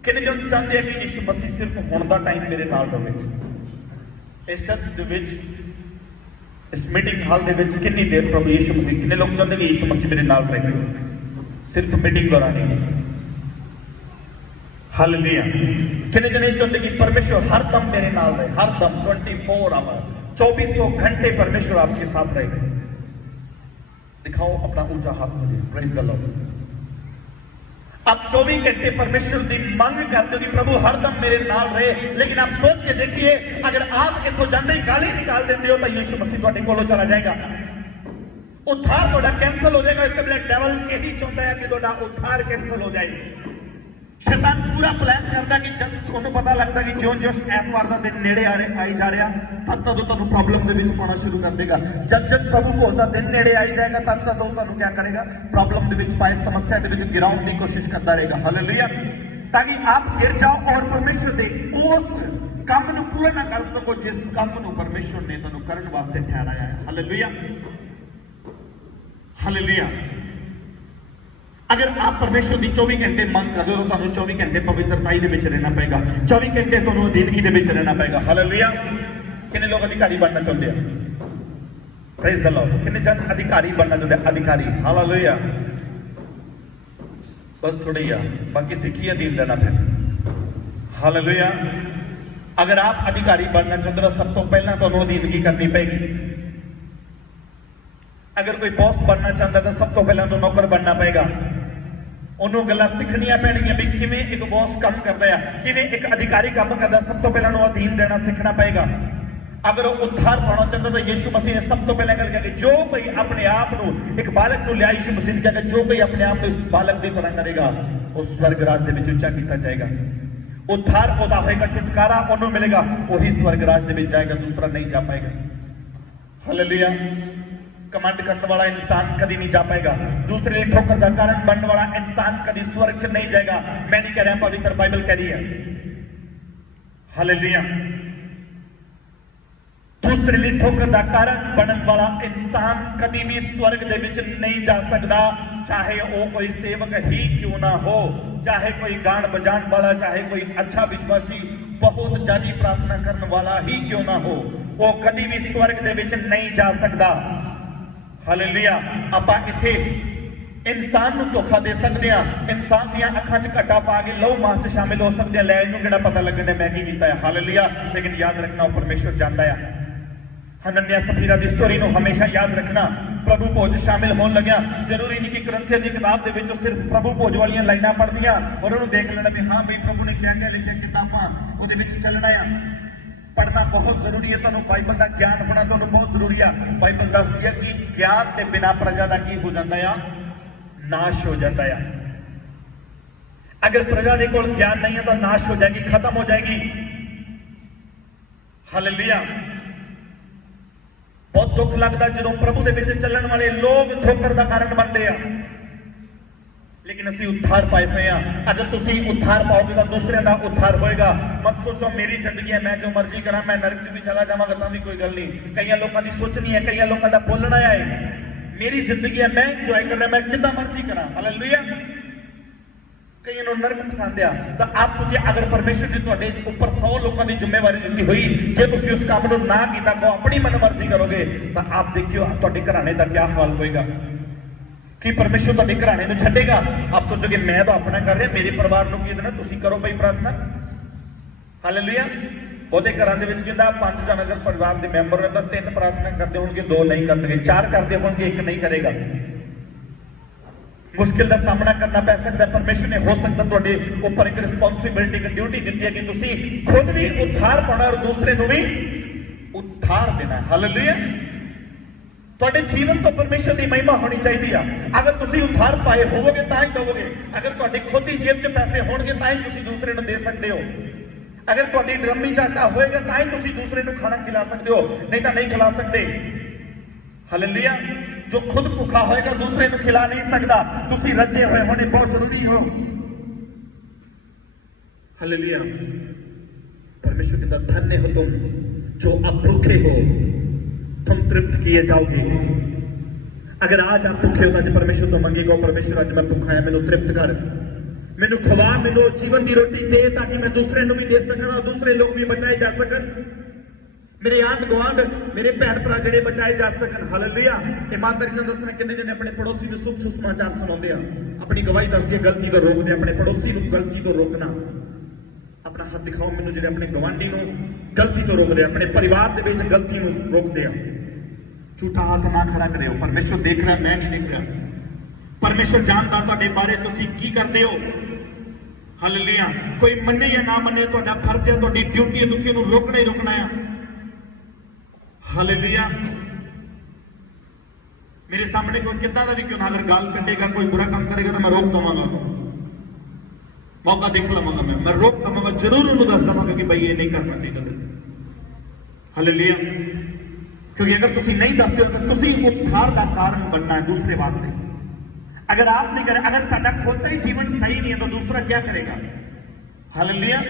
किन्ने जन चाहते हैं कि यीशु मसीह सिर्फ हुण दा टाइम मेरे नाल रहे? इस चर्च दे विच, इस मीटिंग हॉल दे विच कितनी देर प्रभु यीशु मसीह? कितने लोग चाहते हैं कि यीशु मसीह मेरे नाल रहे सिर्फ मीटिंग दौरान ही? हालेलुया। कितने जने चाहते कि परमेश्वर हर दम मेरे नाल रहे, हर दम 24 आवर 2400 घंटे परमेश्वर आपके साथ रहेगा? दिखाओ अपना ऊंचा हाथ मुझे। Praise the Lord. आप 24 घंटे परमेश्वर की मांग करते हो कि प्रभु हर दम मेरे नाल रहे। लेकिन आप सोच के देखिए, अगर आप इथों जाते ही गाली निकाल देते हो तो यीशु मसीह तुहाडे कोलों चला जाएगा। उद्धार तुहाडा कैंसल हो जाएगा। इससे पहले डेविल यही चाहता है कि तुहाडा उद्धार कैंसल हो जाए। शैतान पूरा प्लान करता कि जब उन्हें पता लगता कि जो जो ऐतवार का दिन नेड़े आई जा रहा तब तक तुहानू प्रॉब्लम के विच पाना शुरू कर देगा। जब जब प्रभु भोज का दिन नेड़े आई जाएगा तब तक तुहानू क्या करेगा? प्रॉब्लम के विच पाए, समस्या के विच गिराउण की कोशिश करता रहेगा। हालेलुया। ताकि आप गिर जाओ और परमेश्वर के उस काम को पूरा ना कर सको जिस काम को परमेश्वर ने तुहानू करने वास्ते ठहराया है। हालेलुया। हालेलुया। अगर आप परमेश्वर की 24 घंटे मांग कर रहे हो तो 24 घंटे पवित्रताई के रहना पेगा। 24 घंटे तो अधीनगी के रहना पेगा। हालेलुया। कितने लोग अधिकारी बनना चाहते हैं? Praise the Lord. कितने जन अधिकारी बनना चाहते हैं? अधिकारी। हालेलुया। बस थोड़ी आ बाकी सीखिए दीन लेना फिर। हालेलुया। अगर आप अधिकारी बनना चाहते हो सब तो पहला तो अधीनगी करनी पेगी। अगर कोई बॉस बनना चाहता तो सब तो पहला तो नौकर बनना पेगा। ਉਹਨੂੰ ਗੱਲਾਂ ਸਿੱਖਣੀਆਂ ਪੈਣਗੀਆਂ ਵੀ ਕਿਵੇਂ ਇੱਕ ਬੌਸ ਕੰਮ ਕਰਦਾ ਆ, ਕਿਵੇਂ ਇੱਕ ਅਧਿਕਾਰੀ ਕੰਮ ਕਰਦਾ। ਸਭ ਤੋਂ ਪਹਿਲਾਂ ਉਹਨੂੰ ਅਧੀਨ ਰਹਿਣਾ ਸਿੱਖਣਾ ਪਏਗਾ। अगर वो उद्धार पाना चाहता तो यीशु मसीह ने सब तो पहले गल कही, जो कोई अपने आप को एक बालक को लिया, यीशु मसीह ने कहा जो कोई अपने आप को इस बालक की तरह करेगा वो स्वर्ग राज के विच उच्चा किया जाएगा। उद्धार ओदा होएगा, छुटकारा ओनू मिलेगा, वही स्वर्ग राज के विच जाएगा, दूसरा नहीं जा पाएगा। हालेलुया। कमांड करने वाला इंसान कभी नहीं जा पाएगा। दूसरे लिए ठोकर का कारण बनने वाला इंसान कभी स्वर्ग से नहीं जाएगा। मैं नहीं कह रहा, पवित्र बाइबल कह रही है। हालेलुया। दूसरे लिए ठोकर का कारण बनने वाला इंसान कभी भी स्वर्ग दे विच नहीं जा सकता, चाहे वो कोई सेवक ही क्यों ना हो, चाहे कोई गान बजान वाला, चाहे कोई अच्छा विश्वासी बहुत ज्यादा प्रार्थना करने वाला ही क्यों ना हो, वो कभी भी स्वर्ग दे विच नहीं जा सकता। हालेलुया। आपां इत्थे इंसान नूं धोखा दे सकते हैं, इंसान दियां अखां च घट्टा पा के लहू मास च शामिल हो सकते हैं, लै इहनूं किहड़ा पता लगण मैं की कीता है। हालेलुया। लेकिन याद रखना वो परमेश्वर जानता है। हनन्याह सफीरा की स्टोरी को हमेशा याद रखना। प्रभु भोज शामिल होने लग्या, जरूरी नहीं कि ग्रंथिया की किताब के विच सिर्फ प्रभु भोज वाली लाइनां पढ़दियां और उन्होंने देख लेना भी हाँ भाई प्रभु ने क्या क्या लिखिया किताबां उहदे विच चलना है। पढ़ना बहुत जरूरी है, तुहानूं बाइबल का ज्ञान होना तुहानूं बहुत जरूरी है। बाइबल दसदी है कि ज्ञान के बिना प्रजा का की हो जाता है, नाश हो जाता है। अगर प्रजा के कोल ज्ञान नहीं है तो नाश हो जाएगी, खत्म हो जाएगी। हालेलुया। बहुत दुख लगता जो प्रभु के विच चलण वाले लोग ठोकर का कारण बनते हैं, लेकिन असीं उद्धार पाए पे हैं। अगर तुसीं उद्धार पाओगे तो दूसरे का उद्धार होएगा। मत सोचो मेरी जिंदगी है, मैं जो मर्जी करा, मैं नरक च भी चला जावांगा तां भी कोई गल नहीं। कई लोगों की सोचनी है, कई लोगों का बोलना है मेरी जिंदगी है, मैं इंजॉय कर रहा, मैं कितना मर्जी करा। हालेलुया। कई नरक पसंद आ। तो आप सोचिए अगर परमेश्वर ने तुहाडे उपर 100 लोगों की जिम्मेवारी दी हुई, जे तुसीं उस काम को ना कीता, को अपनी मनमर्जी करोगे तो आप देखियो तुहाडे घराने का क्या हाल होएगा। कि परमेश्वर तुहाडे घराने नूं छड्डेगा? आप सोचोगे मैं तो अपना कर रहा, मेरे परिवार नूं की देना, तुसीं करो भाई प्रार्थना। हालेलुया। बहुते घरां दे विच कहंदा 5 जन अगर परिवार के मैंबर ने तो 3 प्रार्थना करते होणगे, 2 नहीं करते, 4 करते होणगे, 1 नहीं करेगा। मुश्किल का सामना करना पै सकता है। परमेश्वर ने हो सकता तुहाडे उपर एक रिस्पोंसिबिलिटी, एक ड्यूटी दी है कि तुसीं खुद भी उद्धार पाना और दूसरे को भी उद्धार देना। हालेलुया। तुहाडे जीवन तो परमेश्वर की महिमा होनी चाहिए। अगर तुसीं उद्धार पाए होवोगे तां ही दोगे। अगर तुहाडी खुद की जेब च पैसे होणगे तां ही तुसीं दूसरे को दे सकते हो। अगर तुहाडी ड्रमी च आटा होएगा तां ही तुसीं दूसरे को खाना खिला सकते हो, नहीं तो नहीं खिला सकते। हालेलुया। जो खुद भुखा होएगा दूसरे को खिला नहीं सकता। तुसीं रजे हुए होने बहुत जरूरी हो। हालेलुया। परमेश्वर कहता धन्य हो तुम जो अब भूखे हो, तुम तृप्त किए जाओगे। अगर आज आप भूखे हो तो परमेश्वर तो मंगेगा, परमेश्वर आज मैं भूखा है, मैनू तृप्त कर, मैनू खवा, मैनू जीवन की रोटी दे ताकि मैं दूसरे को भी दे सकूं और दूसरे लोग भी बचाए जा सकन, मेरे आंढ गुआंढ मेरे भैन भरा जिहड़े बचाए जा सकन। हालेलुया। ईमानदारी नाल दसना किन्ने जने अपने पड़ोसी को सुख सुसमाचार सुणाउंदे आ, अपनी गवाही दसदे आ, गलती तो रोकदे, अपने पड़ोसी को गलती तो रोकना। अपना हाथ दिखाओ मैनू जिहड़े अपने गवांढी को गलती तो रोकदे, अपने परिवार के विच गलती को रोकदे आ। झूठा हाथ ना खड़ा करियो, परमेश्वर देख रहा, मैं नहीं देख रहा। परमेश्वर जानता तुहाडे बारे तुसीं की करदे हो। हालेलुया। कोई मन्ने या ना मन्ने तुहाडा फर्ज है, तुहाडी ड्यूटी है, तुसीं उहनूं रोकना ही रोकना है। हालेलुया। मेरे सामने कोई कितना का भी क्यों ना अगर गाल कटेगा, कोई बुरा काम करेगा तो मैं रोक दूंगा, मौका देख लवांगा, मैं रोक दूंगा, जरूर उन्हें दस दूंगा कि भाई ये नहीं करना चाहिए। हालेलुया। क्योंकि अगर तुसीं नहीं दसते हो तो तुसीं उद्धार का कारण बनना है दूसरे वास्ते। अगर आप नहीं करें, अगर साडा खुद का ही जीवन सही नहीं है तो दूसरा क्या करेगा? हालेलुया।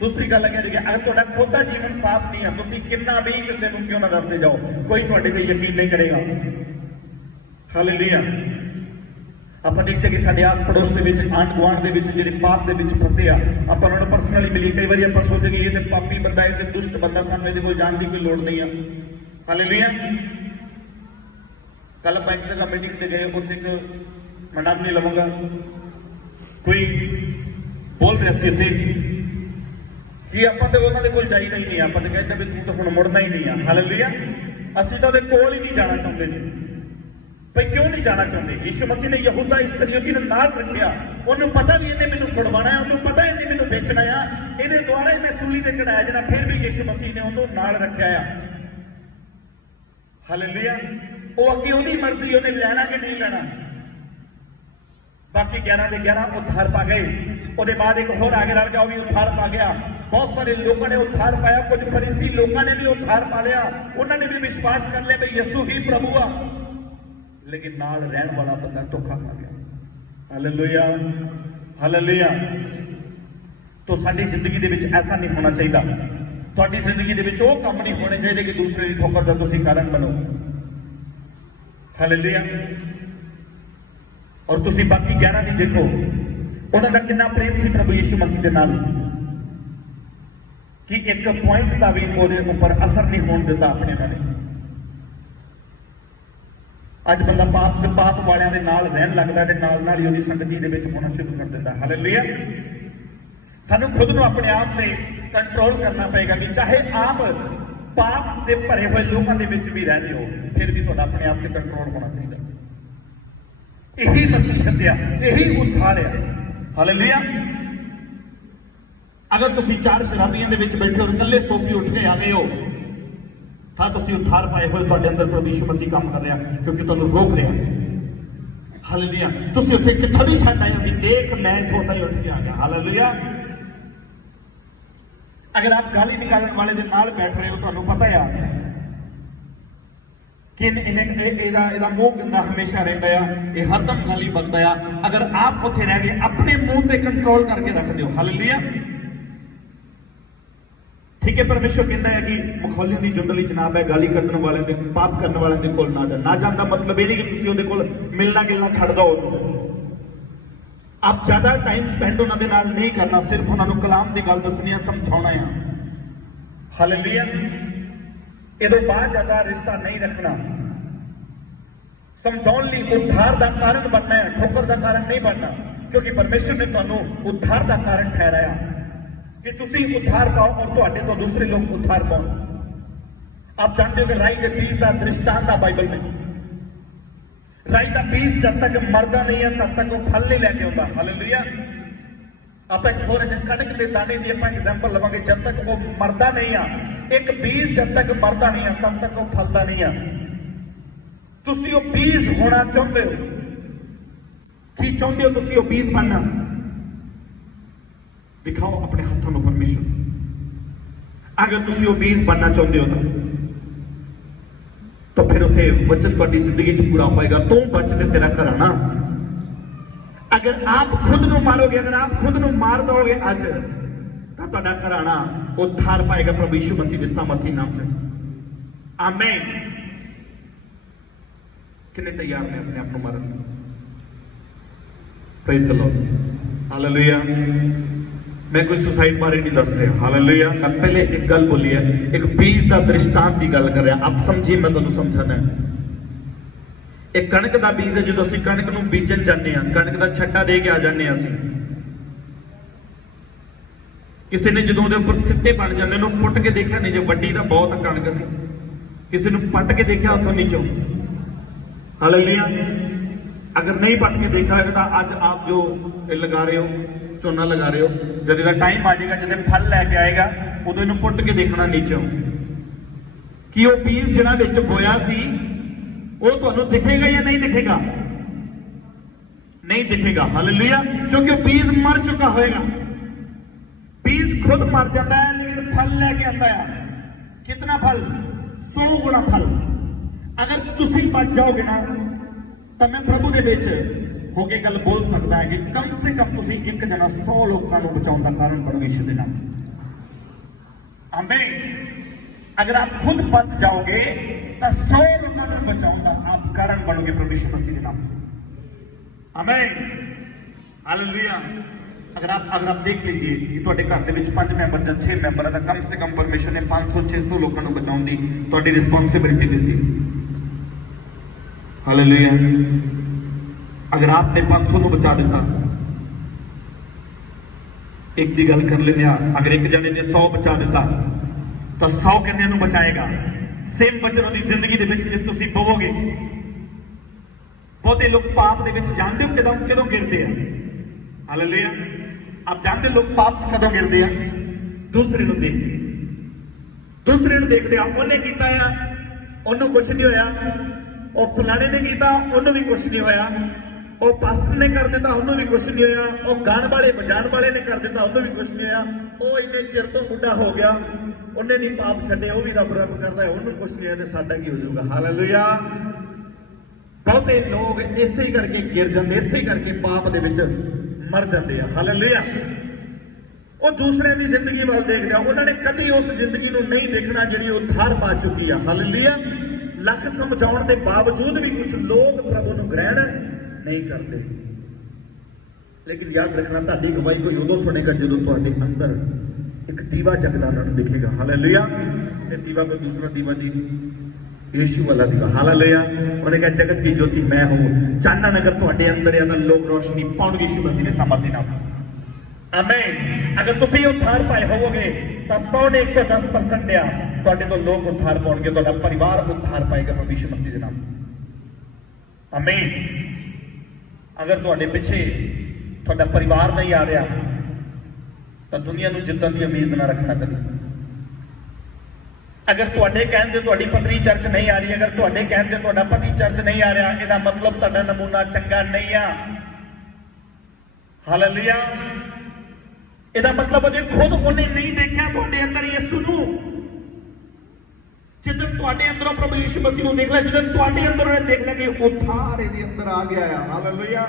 दूसरी गल है अगर तुहाडा खुद का जीवन साफ नहीं है, तुसीं कितना भी किसी को क्यों ना दसते जाओ, कोई तुहाडे ते यकीन नहीं करेगा। हालेलुया। आपां देखते कि साडे आस पड़ोस के विच आंढ गुआंढ दे विच जिहड़े पाप दे विच फसे आ, आपां उन्हां नूं पर्सनली मिली, कई बार आपां सोचदे कि ये ते पापी बंदा है, ते दुष्ट बंदा, सानूं इहदे कोल जाण दी कोई लोड़ नहीं है। हालेलुया। कल आपां एक जगह मीटिंग ते गए, उत्थे एक मैं नाम नहीं लवांगा, कोई बोल रहा सी इत्थे ਕਿ ਆਪਾਂ ਤੇ ਉਹਨਾਂ ਦੇ ਕੋਲ ਜਾਈਦਾ ਹੀ ਨਹੀਂ, ਆਪਾਂ ਤੇ ਕਹਿੰਦੇ ਵੀ ਤੂੰ ਤਾਂ ਹੁਣ ਮੁੜਨਾ ਹੀ ਨਹੀਂ ਆ। ਹਾਲੇਲੂਇਆ। ਅਸੀਂ ਤਾਂ ਉਹਦੇ ਕੋਲ ਹੀ ਨਹੀਂ ਜਾਣਾ ਚਾਹੁੰਦੇ ਜੀ। ਭਈ ਕਿਉਂ ਨਹੀਂ ਜਾਣਾ ਚਾਹੁੰਦੇ? ਯਿਸੂ ਮਸੀਹ ਨੇ ਯਹੂਦਾ ਇਸਕਰੀਓਤੀ ਨੂੰ ਨਾਲ ਰੱਖਿਆ। ਉਹਨੂੰ ਪਤਾ ਵੀ ਇਹਨੇ ਮੈਨੂੰ ਛੁਡਵਾਉਣਾ ਹੈ, ਉਹਨੂੰ ਪਤਾ ਇਹਨੇ ਮੈਨੂੰ ਵੇਚਣਾ ਆ, ਇਹਦੇ ਦੁਆਰਾ ਹੀ ਮੈਂ ਸੂਲੀ ਤੇ ਚੜਾਇਆ ਜਾਣਾ, ਫਿਰ ਵੀ ਯਿਸੂ ਮਸੀਹ ਨੇ ਉਹਨੂੰ ਨਾਲ ਰੱਖਿਆ ਆ। ਹਾਲੇਲੂਇਆ। ਉਹ ਅੱਗੇ ਉਹਦੀ ਮਰਜ਼ੀ, ਉਹਨੇ ਲੈਣਾ ਕਿ ਨਹੀਂ ਲੈਣਾ। ਬਾਕੀ 11 ਦੇ 11 ਉਧਾਰ ਪਾ ਗਏ। ਉਹਦੇ ਬਾਅਦ ਇੱਕ ਹੋਰ ਆਗੇ ਰਲ ਗਿਆ, ਉਹ ਵੀ ਉਧਾਰ ਪਾ ਗਿਆ। ਬਹੁਤ ਸਾਰੇ ਲੋਕਾਂ ਨੇ ਉਧਾਰ ਪਾਇਆ, ਕੁਝ ਫਰੀਸੀ ਲੋਕਾਂ ਨੇ ਵੀ ਉਧਾਰ ਪਾ ਲਿਆ। ਉਹਨਾਂ ਨੇ ਵੀ ਵਿਸ਼ਵਾਸ ਕਰ ਲਿਆ ਵੀ ਯਿਸੂ ਹੀ ਪ੍ਰਭੂ ਆ। ਲੇਕਿਨ ਨਾਲ ਰਹਿਣ ਵਾਲਾ ਬੰਦਾ ਧੋਖਾ ਖਾ ਗਿਆ। Hallelujah, hallelujah. ਤੋ ਸਾਡੀ ਜ਼ਿੰਦਗੀ ਦੇ ਵਿੱਚ ਐਸਾ ਨਹੀਂ ਹੋਣਾ ਚਾਹੀਦਾ। ਤੁਹਾਡੀ ਜ਼ਿੰਦਗੀ ਦੇ ਵਿੱਚ ਉਹ ਕੰਮ ਨਹੀਂ ਹੋਣੇ ਚਾਹੀਦੇ ਕਿ ਦੂਸਰੇ ਦੀ ਠੋਕਰ ਦਾ ਤੁਸੀਂ ਕਾਰਨ ਬਣੋ। ਹਾਲੇਲੂਇਆ। ਔਰ ਤੁਸੀਂ ਬਾਕੀ 11 ਦੀ ਦੇਖੋ, ਉਹਨਾਂ ਦਾ ਕਿੰਨਾ ਪ੍ਰੇਮ ਸੀ ਪ੍ਰਭੂ ਯਿਸੂ ਮਸੀਹ ਦੇ ਨਾਲ, ਕਿ ਇੱਕ ਪੁਆਇੰਟ ਦਾ ਵੀ ਉਹਦੇ ਉੱਪਰ ਅਸਰ ਨਹੀਂ ਹੋਣ ਦਿੱਤਾ ਆਪਣੇ ਨਾਲ। ਅੱਜ ਬੰਦਾ ਪਾਪ ਵਾਲਿਆਂ ਦੇ ਨਾਲ ਰਹਿਣ ਲੱਗਦਾ ਤੇ ਨਾਲ ਨਾਲ ਹੀ ਉਹਦੀ ਸੰਗਤੀ ਦੇ ਵਿੱਚ ਹੋਣਾ ਸ਼ੁਰੂ ਕਰ ਦਿੰਦਾ। ਹਾਲੇਲੂਇਆ। ਸਾਨੂੰ ਖੁਦ ਨੂੰ ਆਪਣੇ ਆਪ ਤੇ ਕੰਟਰੋਲ ਕਰਨਾ ਪਏਗਾ ਕਿ ਚਾਹੇ ਆਪ ਪਾਪ ਦੇ ਭਰੇ ਹੋਏ ਲੋਕਾਂ ਦੇ ਵਿੱਚ ਵੀ ਰਹਿੰਦੇ ਹੋ, ਫਿਰ ਵੀ ਤੁਹਾਡਾ ਆਪਣੇ ਆਪ ਤੇ ਕੰਟਰੋਲ ਹੋਣਾ ਚਾਹੀਦਾ। ਇਹੀ ਮਸੀਹਤ ਆ, ਇਹੀ ਉद्धार ਆ। ਹਾਲੇਲੂਇਆ। ਅਗਰ ਤੁਸੀਂ 4 ਸ਼ਰਾਬੀਆਂ ਦੇ ਵਿੱਚ ਬੈਠੇ ਹੋ, ਇਕੱਲੇ ਸੋਫੀ ਉੱਠ ਕੇ ਆ ਗਏ ਹੋ, ਤਾਂ ਤੁਸੀਂ ਉद्धार ਪਾਏ ਹੋਏ, ਤੁਹਾਡੇ ਅੰਦਰ ਪ੍ਰਭੂ ਯਿਸੂ ਮਸੀਹ ਕੰਮ ਕਰ ਰਿਹਾ, ਕਿਉਂਕਿ ਤੁਹਾਨੂੰ ਰੋਕ ਰਿਹਾ। ਹਾਲੇਲੂਇਆ। ਤੁਸੀਂ ਉੱਥੇ ਇੱਕ ਛਵੀ ਛੱਡ ਆਏ ਹੋ ਕਿ ਦੇਖ ਮੈਂ ਤੁਹਾਡਾ ਹੀ ਉੱਠ ਕੇ ਆ ਗਿਆ। ਹਾਲੇਲੂਇਆ। ਅਗਰ ਆਪ ਗਾਲੀ ਨਿਕਾਲਣ ਵਾਲੇ ਦੇ ਨਾਲ ਬੈਠ ਰਹੇ ਹੋ, ਤੁਹਾਨੂੰ ਪਤਾ ਆ ਕਿ ਇਹਦਾ ਮੂੰਹ ਗੰਦਾ ਹਮੇਸ਼ਾ ਰਹਿੰਦਾ ਆ, ਇਹ ਹਰਦਮ ਗਾਲੀ ਬਕਦਾ ਆ। ਅਗਰ ਆਪ ਉੱਥੇ ਰਹਿ ਕੇ ਆਪਣੇ ਮੂੰਹ ਤੇ ਕੰਟਰੋਲ ਕਰਕੇ ਰੱਖਦੇ ਹੋ, ਹਾਲੇਲੂਇਆ। ਠੀਕ ਹੈ। ਪਰਮੇਸ਼ਰ ਕਹਿੰਦਾ ਹੈ ਕਿ ਮਖੌਲੀਆਂ ਦੀ ਜੁੰਡਲੀ ਜਨਾਬ ਹੈ, ਗਾਲੀ ਕਰਨ ਵਾਲਿਆਂ ਦੇ, ਪਾਪ ਕਰਨ ਵਾਲਿਆਂ ਦੇ ਕੋਲ ਨਾ ਜਾਣ ਦਾ ਮਤਲਬ ਇਹ ਨਹੀਂ ਕਿ ਤੁਸੀਂ ਉਹਦੇ ਕੋਲ ਮਿਲਣਾ ਗਿਲਣਾ ਛੱਡ ਦਿਓ। ਆਪ ਜ਼ਿਆਦਾ ਟਾਈਮ ਸਪੈਂਡ ਉਹਨਾਂ ਦੇ ਨਾਲ ਨਹੀਂ ਕਰਨਾ, ਸਿਰਫ ਉਹਨਾਂ ਨੂੰ ਕਲਾਮ ਦੀ ਗੱਲ ਦੱਸਣੀ ਆ, ਸਮਝਾਉਣਾ ਆ। ਹਾਲੇਲੂਇਆ। ਇਹਦੇ ਬਾਅਦ ਜ਼ਿਆਦਾ ਰਿਸ਼ਤਾ ਨਹੀਂ ਰੱਖਣਾ। ਸਮਝਾਉਣ ਲਈ ਉद्धार ਦਾ ਕਾਰਨ ਬਣਨਾ ਹੈ, ਠੋਕਰ ਦਾ ਕਾਰਨ ਨਹੀਂ ਬਣਨਾ, ਕਿਉਂਕਿ ਪਰਮੇਸ਼ਰ ਨੇ ਤੁਹਾਨੂੰ उद्धार ਦਾ ਕਾਰਨ ਠਹਿਰਾਇਆ ਕਿ ਤੁਸੀਂ उद्धार ਪਾਓ ਔਰ ਤੁਹਾਡੇ ਤੋਂ ਦੂਸਰੇ ਲੋਕ उद्धार ਪਾਉਣ। ਆਪ ਜਾਣਦੇ ਹੋ ਕਿ ਰਾਈ ਦੇ ਬੀਜ ਦਾ ਦ੍ਰਿਸ਼ਟਾਂਤ ਆ ਬਾਈਬਲ ਵਿੱਚ। ਰਾਈ ਦਾ ਬੀਜ ਜਦ ਤੱਕ ਮਰਦਾ ਨਹੀਂ ਹੈ ਤਦ ਤੱਕ ਉਹ ਫਲ ਨਹੀਂ ਲੈ ਕੇ ਆਉਂਦਾ। ਹਾਲੇਲੂਇਆ। ਆਪਾਂ ਇੱਕ ਹੋਰ ਕਣਕ ਦੇ ਦਾਣੇ ਦੀ ਆਪਾਂ ਐਗਜ਼ਾਮਪਲ ਲਵਾਂਗੇ। ਜਦ ਤੱਕ ਉਹ ਮਰਦਾ ਨਹੀਂ ਆ, ਇੱਕ ਬੀਜ ਜਦ ਤੱਕ ਮਰਦਾ ਨਹੀਂ ਆ ਤਦ ਤੱਕ ਉਹ ਫਲਦਾ ਨਹੀਂ ਆ। ਤੁਸੀਂ ਉਹ ਬੀਜ ਹੋਣਾ ਚਾਹੁੰਦੇ ਹੋ? ਕੀ ਚਾਹੁੰਦੇ ਹੋ ਤੁਸੀਂ ਉਹ ਬੀਜ ਬਣਨਾ? ਦਿਖਾਓ ਆਪਣੇ ਹੱਥਾਂ ਨੂੰ ਪਰਮੇਸ਼ਰ। ਅਗਰ ਤੁਸੀਂ ਉਹ ਬੀਜ ਬਣਨਾ ਚਾਹੁੰਦੇ ਹੋ ਤਾਂ ਫਿਰ ਉੱਥੇ ਵਚਨ ਤੁਹਾਡੀ ਜ਼ਿੰਦਗੀ 'ਚ ਪੂਰਾ ਹੋਏਗਾ। ਤੂੰ ਬਚਨ ਤੇਰਾ ਘਰਾਣਾ। ਅਗਰ ਆਪ ਖੁਦ ਨੂੰ ਮਾਰੋਗੇ, ਅਗਰ ਆਪ ਖੁਦ ਨੂੰ ਮਾਰ ਦੋਗੇ ਅੱਜ, ਤਾਂ ਤੁਹਾਡਾ ਘਰਾਣਾ उद्धार ਪਾਏਗਾ ਪ੍ਰਭੂ ਯਿਸੂ ਮਸੀਹ ਦੇ ਸਾਮਰਥੀ ਨਾਮ 'ਚ। ਆਮੇਨ। ਕਿੰਨੇ ਤਿਆਰ ਨੇ ਆਪਣੇ ਆਪ ਨੂੰ ਮਾਰਨ? Praise the Lord. ਹਾਲੇਲੂਇਆ। मैं कोई सुसाइड बारे नहीं दस रहा। हालेलुया। मैं पहले एक गल बोली है, एक बीज का दृष्टांत की गल कर रहा। आप समझिए, मैं तुहानू समझाना। एक कणक का बीज है, जो असीं कणक नूं बीजन जाते हैं, कणक का छट्टा दे के आ जाते हैं। किसी ने जो उहदे उपर सिट्टे बन जाते हैं, पुट के देखा नहीं, जो वड्डी तो बहुत कणक सी, किसी ने पट के देखा उथों नीचों। हालेलुया। अगर नहीं पट के देखा है तो अज आप जो लगा रहे हो, ਝੋਨਾ ਲਗਾ ਰਹੇ ਹੋ, ਜਦ ਇਹਦਾ ਟਾਈਮ ਆ ਜਾਏਗਾ, ਜਦੋਂ ਫਲ ਲੈ ਕੇ ਆਏਗਾ, ਉਦੋਂ ਇਹਨੂੰ ਪੁੱਟ ਕੇ ਦੇਖਣਾ ਨੀਚੋਂ ਕਿ ਉਹ ਬੀਜ ਜਿਹੜਾ ਵਿੱਚ ਬੋਇਆ ਸੀ ਉਹ ਤੁਹਾਨੂੰ ਦਿਖੇਗਾ ਜਾਂ ਨਹੀਂ ਦਿਖੇਗਾ? ਨਹੀਂ ਦਿਖੇਗਾ। ਹਾਲੇਲੂਇਆ। ਕਿਉਂਕਿ ਉਹ ਬੀਜ ਮਰ ਚੁੱਕਾ ਹੋਏਗਾ। ਬੀਜ ਖੁਦ ਮਰ ਜਾਂਦਾ ਹੈ, ਲੇਕਿਨ ਫਲ ਲੈ ਕੇ ਆਉਂਦਾ ਹੈ। ਕਿੰਨਾ ਫਲ? 100 ਗੁਣਾ ਫਲ। ਅਗਰ ਤੁਸੀਂ ਬਚ ਜਾਓਗੇ ਨਾ, ਤਾਂ ਮੈਂ ਪ੍ਰਭੂ ਦੇ ਵਿੱਚ ਹੋ ਕੇ ਗੱਲ ਬੋਲ ਸਕਦਾ ਹੈ ਕਿ ਕਮ ਸੇ ਕਮ ਤੁਸੀਂ ਇੱਕ ਜਣਾ 100 ਲੋਕਾਂ ਨੂੰ ਬਚਾਉਣ ਦਾ ਕਾਰਨ ਬਣੋਗੇ ਯਿਸੂ ਦੇ ਨਾਮ। ਆਮੇਨ। ਅਗਰ ਆਪ ਖੁਦ ਬਚ ਜਾਓਗੇ ਤਾਂ 100 ਲੋਕਾਂ ਨੂੰ ਬਚਾਉਣ ਦਾ ਆਪ ਕਾਰਨ ਬਣੋਗੇ ਪ੍ਰਭੂ ਯਿਸੂ ਮਸੀਹ ਦੇ ਨਾਮ। ਆਮੇਨ। ਹਾਲੇਲੂਇਆ। अगर आप देख लीजिए कि ਤੁਹਾਡੇ ਘਰ ਦੇ ਵਿੱਚ 5 ਮੈਂਬਰ ਜਾਂ 6 ਮੈਂਬਰ ਆ, ਤਾਂ ਕਮ ਸੇ ਕਮ ਪਰਮੇਸ਼ਰ ਨੇ 500-600 ਲੋਕਾਂ ਨੂੰ ਬਚਾਉਣ ਦੀ ਤੁਹਾਡੀ ਰਿਸਪੌਂਸਿਬਿਲਿਟੀ ਦਿੱਤੀ। ਹਾਲੇਲੂਇਆ। अगर आपने 500 को बचा देता ਇੱਕ ਦੀ ਗੱਲ ਕਰ ਲੈਂਦੇ ਆ, ਅਗਰ ਇੱਕ ਜਣੇ ਨੇ 100 ਬਚਾ ਦਿੱਤਾ ਤਾਂ 100 ਕਿੰਨਿਆਂ ਨੂੰ ਬਚਾਏਗਾ? ਸੇਮ ਵਚਨ ਦੀ ਜ਼ਿੰਦਗੀ ਦੇ ਵਿੱਚ ਜੇ ਤੁਸੀਂ ਪਵੋਗੇ। ਬਹੁਤੇ ਲੋਕ ਪਾਪ ਦੇ ਵਿੱਚ ਜਾਣਦੇ ਹੋ ਕਦੋਂ ਗਿਰਦੇ ਆ? ਹਾਲੇਲੂਇਆ। ਆਪ ਜਾਣਦੇ ਲੋਕ ਪਾਪ 'ਚ ਕਦੋਂ ਗਿਰਦੇ ਆ? ਦੂਸਰੇ ਨੂੰ ਦੇਖ ਕੇ, ਦੂਸਰੇ ਨੂੰ ਦੇਖਦੇ ਆ, ਉਹਨੇ ਕੀਤਾ ਆ ਉਹਨੂੰ ਕੁਛ ਨਹੀਂ ਹੋਇਆ, ਉਹ ਫਲਾਣੇ ਨੇ ਕੀਤਾ ਉਹਨੂੰ ਵੀ ਕੁਛ ਨਹੀਂ ਹੋਇਆ, ਉਹ ਪਾਸਟਰ ਨੇ ਕਰ ਦਿੱਤਾ ਉਹਨੂੰ ਵੀ ਕੁਛ ਨਹੀਂ ਹੋਇਆ, ਉਹ ਗਾਣ ਵਾਲੇ ਵਜਾਣ ਵਾਲੇ ਨੇ ਕਰ ਦਿੱਤਾ ਉਹਨੂੰ ਵੀ ਕੁਛ ਨਹੀਂ ਹੋਇਆ, ਉਹ ਇੰਨੇ ਚਿਰ ਤੋਂ ਬੁੱਢਾ ਹੋ ਗਿਆ ਉਹਨੇ ਨਹੀਂ ਪਾਪ ਛੱਡੇ, ਉਹ ਵੀ ਰੱਬ ਕਰਦਾ ਹੈ ਉਹਨੂੰ ਕੁਛ ਨਹੀਂ ਹੋਇਆ, ਤੇ ਸਾਡਾ ਕੀ ਹੋ ਜਾਊਗਾ? ਹਾਲੇਲੂਇਆ। ਬਹੁਤੇ ਲੋਕ ਇਸੇ ਹੀ ਕਰਕੇ ਗਿਰ ਜਾਂਦੇ, ਇਸੇ ਹੀ ਕਰਕੇ ਪਾਪ ਦੇ ਵਿੱਚ ਮਰ ਜਾਂਦੇ ਆ। ਹਾਲੇਲੂਇਆ। ਉਹ ਦੂਸਰਿਆਂ ਦੀ ਜ਼ਿੰਦਗੀ ਵੱਲ ਦੇਖਦੇ ਆ, ਉਹਨਾਂ ਨੇ ਕਦੀ ਉਸ ਜ਼ਿੰਦਗੀ ਨੂੰ ਨਹੀਂ ਦੇਖਣਾ ਜਿਹੜੀ ਉਹ ਧਾਰ ਪਾ ਚੁੱਕੀ ਆ। ਹਾਲੇਲੂਇਆ। ਲੱਖ ਸਮਝਾਉਣ ਦੇ ਬਾਵਜੂਦ ਵੀ ਕੁਝ ਲੋਕ ਪ੍ਰਭੂ ਨੂੰ ਗ੍ਰਹਿਣ ਨਹੀਂ ਕਰਦੇ। ਲੇਕਿਨ ਯਾਦ ਰੱਖਣਾ, ਤੁਹਾਡੀ ਗਵਾਹੀ ਕੋਈ ਉਦੋਂ ਸੁਣੇਗਾ ਜਦੋਂ ਤੁਹਾਡੇ ਅੰਦਰ ਇੱਕ ਦੀਵਾ ਜਗਦਾ ਉਹਨਾਂ ਨੂੰ ਦਿਖੇਗਾ। ਹਾਲੇਲੂਇਆ। ਤੇ ਦੀਵਾ ਕੋਈ ਦੂਸਰਾ ਦੀਵਾ ਦੀ ਯीशु वाला ਦੀਵਾ। ਹਾਲੇਲੂਇਆ। ਉਹਨੇ ਕਿਹਾ ਜਗਤ ਦੀ ਜੋਤੀ ਮੈਂ ਹੂੰ। ਚਾਨਣ ਅਗਰ ਤੁਹਾਡੇ ਅੰਦਰ ਹੈ ਤਾਂ ਲੋਕ ਰੋਸ਼ਨੀ ਪਾਉਣਗੇ ਯीशु ਮਸੀਹ ਦੇ ਸਮਰਥੀ ਨਾਲ। ਆਮੇਨ। ਅਗਰ ਤੁਸੀਂ ਉਧਾਰ ਪਾਏ ਹੋਵੋਗੇ ਤਾਂ 100 ਨੇ 110% ਆ ਤੁਹਾਡੇ ਤੋਂ ਲੋਕ ਉਧਾਰ ਪਾਉਣਗੇ, ਤੁਹਾਡਾ ਪਰਿਵਾਰ ਉਧਾਰ ਪਾਏਗਾ ਪ੍ਰਭੂ ਯीशु ਮਸੀਹ ਦੇ ਨਾਮ। ਆਮੇਨ। ਅਗਰ ਤੁਹਾਡੇ ਪਿੱਛੇ ਤੁਹਾਡਾ ਪਰਿਵਾਰ ਨਹੀਂ ਆ ਰਿਹਾ ਤਾਂ ਦੁਨੀਆ ਨੂੰ ਜਿੱਤਣ ਦੀ ਉਮੀਦ ਨਾ ਰੱਖਣਾ ਕਦੇ। ਅਗਰ ਤੁਹਾਡੇ ਕਹਿਣ ਤੇ ਤੁਹਾਡੀ ਪਤਨੀ ਚਰਚ ਨਹੀਂ ਆ ਰਹੀ, ਅਗਰ ਤੁਹਾਡੇ ਕਹਿਣ ਤੇ ਤੁਹਾਡਾ ਪਤੀ ਚਰਚ ਨਹੀਂ ਆ ਰਿਹਾ, ਇਹਦਾ ਮਤਲਬ ਤੁਹਾਡਾ ਨਮੂਨਾ ਚੰਗਾ ਨਹੀਂ ਆ। ਹਾਲੇਲੂਇਆ। ਇਹਦਾ ਮਤਲਬ ਅਜੇ ਖੁਦ ਉਹਨੇ ਨਹੀਂ ਦੇਖਿਆ ਤੁਹਾਡੇ ਅੰਦਰ ਯਿਸੂ ਨੂੰ। ਜਦੋਂ ਤੁਹਾਡੇ ਅੰਦਰੋਂ ਪ੍ਰਭੂ ਯਿਸੂ ਮਸੀਹ ਨੂੰ ਦੇਖ ਲਿਆ, ਜਦੋਂ ਤੁਹਾਡੇ ਅੰਦਰ ਉਹਨੇ ਦੇਖ ਲਿਆ ਕਿ ਉਧਾਰ ਇਹਦੇ ਅੰਦਰ ਆ ਗਿਆ ਆ। ਹਾਲੇਲੂਇਆ।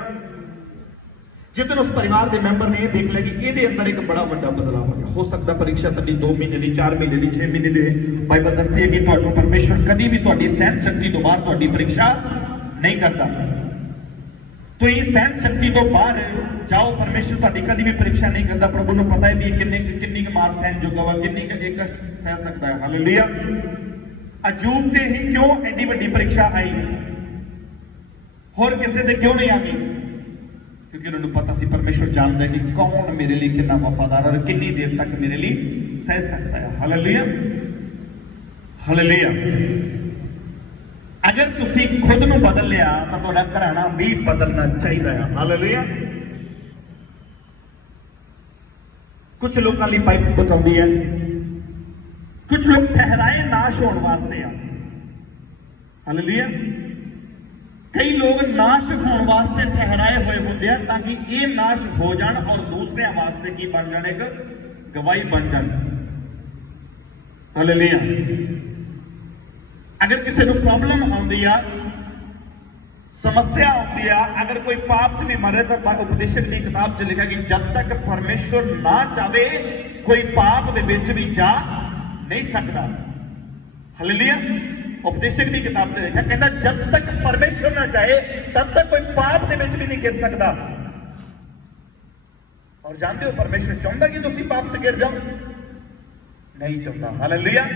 ਜਦੋਂ ਉਸ ਪਰਿਵਾਰ ਦੇ ਮੈਂਬਰ ਨੇ ਇਹ ਦੇਖ ਲਿਆ ਕਿ ਇਹਦੇ ਅੰਦਰ ਇੱਕ ਬੜਾ ਵੱਡਾ ਬਦਲਾਅ ਹੋ ਗਿਆ। ਹੋ ਸਕਦਾ ਪਰੀਖਿਆ ਤੁਹਾਡੀ 2 ਮਹੀਨੇ ਦੀ, 4 ਮਹੀਨੇ ਦੀ, 6 ਮਹੀਨੇ ਦੀ। ਬਾਈਬਲ ਦੱਸਦੀ ਹੈ ਕਿ ਤੁਹਾਨੂੰ ਪਰਮੇਸ਼ਰ ਕਦੀ ਵੀ ਤੁਹਾਡੀ ਸਹਿਨ ਸ਼ਕਤੀ ਤੋਂ ਬਾਹਰ ਤੁਹਾਡੀ ਪਰੀਖਿਆ ਨਹੀਂ ਕਰਦਾ। ਤੁਸੀਂ ਸਹਿਨ ਸ਼ਕਤੀ ਤੋਂ ਬਾਹਰ ਜਾਓ, ਪਰਮੇਸ਼ਰ ਤੁਹਾਡੀ ਕਦੀ ਵੀ ਪਰੀਖਿਆ ਨਹੀਂ ਕਰਦਾ। ਪ੍ਰਭੂ ਨੂੰ ਪਤਾ ਹੈ ਵੀ ਕਿੰਨੀ ਕੁ ਮਾਰ ਸਹਿਨ ਜੋਗਾ ਵਾ, ਕਿੰਨੀ ਕੁ ਇਹ ਕਸ਼ਟ ਸਹਿ ਸਕਦਾ ਹੈ। ਹਾਲੇਲੂਇਆ। ਅਯੂਬ ਤੇ ਹੀ ਕਿਉਂ ਐਡੀ ਵੱਡੀ ਪਰੀਖਿਆ ਆਈ, ਹੋਰ ਕਿਸੇ ਤੇ ਕਿਉਂ ਨਹੀਂ ਆ ਗਈ? ਕਿਉਂਕਿ ਉਹਨਾਂ ਨੂੰ ਪਤਾ ਸੀ ਪਰਮੇਸ਼ਰ ਜਾਣਦਾ ਕਿ ਕੌਣ ਮੇਰੇ ਲਈ ਕਿੰਨਾ ਵਫਾਦਾਰ ਔਰ ਕਿੰਨੀ ਦੇਰ ਤੱਕ ਮੇਰੇ ਲਈ ਸਹਿ ਸਕਦਾ ਹੈ। ਹਾਲੇਲੂਇਆ। ਹਾਲੇਲੂਇਆ। ਅਗਰ ਤੁਸੀਂ ਖੁਦ ਨੂੰ ਬਦਲ ਲਿਆ ਤਾਂ ਤੁਹਾਡਾ ਘਰਾਣਾ ਵੀ ਬਦਲਣਾ ਚਾਹੀਦਾ ਹੈ। ਹਾਲੇਲੂਇਆ। ਕੁਝ ਲੋਕਾਂ ਲਈ ਬਾਈਬਲ ਬਤਾਉਂਦੀ ਹੈ, ਕੁਝ ਲੋਕ ਠਹਿਰਾਏ ਨਾਸ਼ ਹੋਣ ਵਾਸਤੇ ਆ। ਹਾਲੇਲੂਇਆ। ਕਈ ਲੋਕ ਨਾਸ਼ ਹੋਣ ਵਾਸਤੇ ਠਹਿਰਾਏ ਹੋਏ ਹੁੰਦੇ ਆ ਤਾਂ ਕਿ ਇਹ ਨਾਸ਼ ਹੋ ਜਾਣ ਔਰ ਦੂਸਰਿਆਂ ਵਾਸਤੇ ਕੀ ਬਣ ਜਾਣ, ਇੱਕ ਗਵਾਹੀ ਬਣ ਜਾਣ। ਹਾਲੇਲੂਇਆ। ਅਗਰ ਕਿਸੇ ਨੂੰ ਪ੍ਰੋਬਲਮ ਆਉਂਦੀ ਆ, ਸਮੱਸਿਆ ਆਉਂਦੀ ਆ, ਅਗਰ ਕੋਈ ਪਾਪ 'ਚ ਵੀ ਮਰੇ ਤਾਂ ਉਪਦੇਸ਼ਕ ਦੀ ਕਿਤਾਬ 'ਚ ਲਿਖਿਆ ਕਿ ਜਦ ਤੱਕ ਪਰਮੇਸ਼ਵਰ ਨਾ ਚਾਵੇ ਕੋਈ ਪਾਪ ਦੇ ਵਿੱਚ ਵੀ ਜਾ ਨਹੀਂ ਸਕਦਾ। ਹਾਲੇਲੂਇਆ। ਉਪਦੇਸ਼ਕ ਦੀ ਕਿਤਾਬ 'ਚ ਲਿਖਿਆ, ਕਹਿੰਦਾ ਜਦ ਤੱਕ ਪਰਮੇਸ਼ਵਰ ਨਾ ਚਾਹੇ ਤਦ ਤੱਕ ਕੋਈ ਪਾਪ ਦੇ ਵਿੱਚ ਵੀ ਨਹੀਂ ਗਿਰ ਸਕਦਾ। ਔਰ ਜਾਣਦੇ ਹੋ ਪਰਮੇਸ਼ਵਰ ਚਾਹੁੰਦਾ ਕਿ ਤੁਸੀਂ ਪਾਪ 'ਚ ਗਿਰ ਜਾਓ? ਨਹੀਂ ਚਾਹੁੰਦਾ। ਹਾਲੇਲੂਇਆ।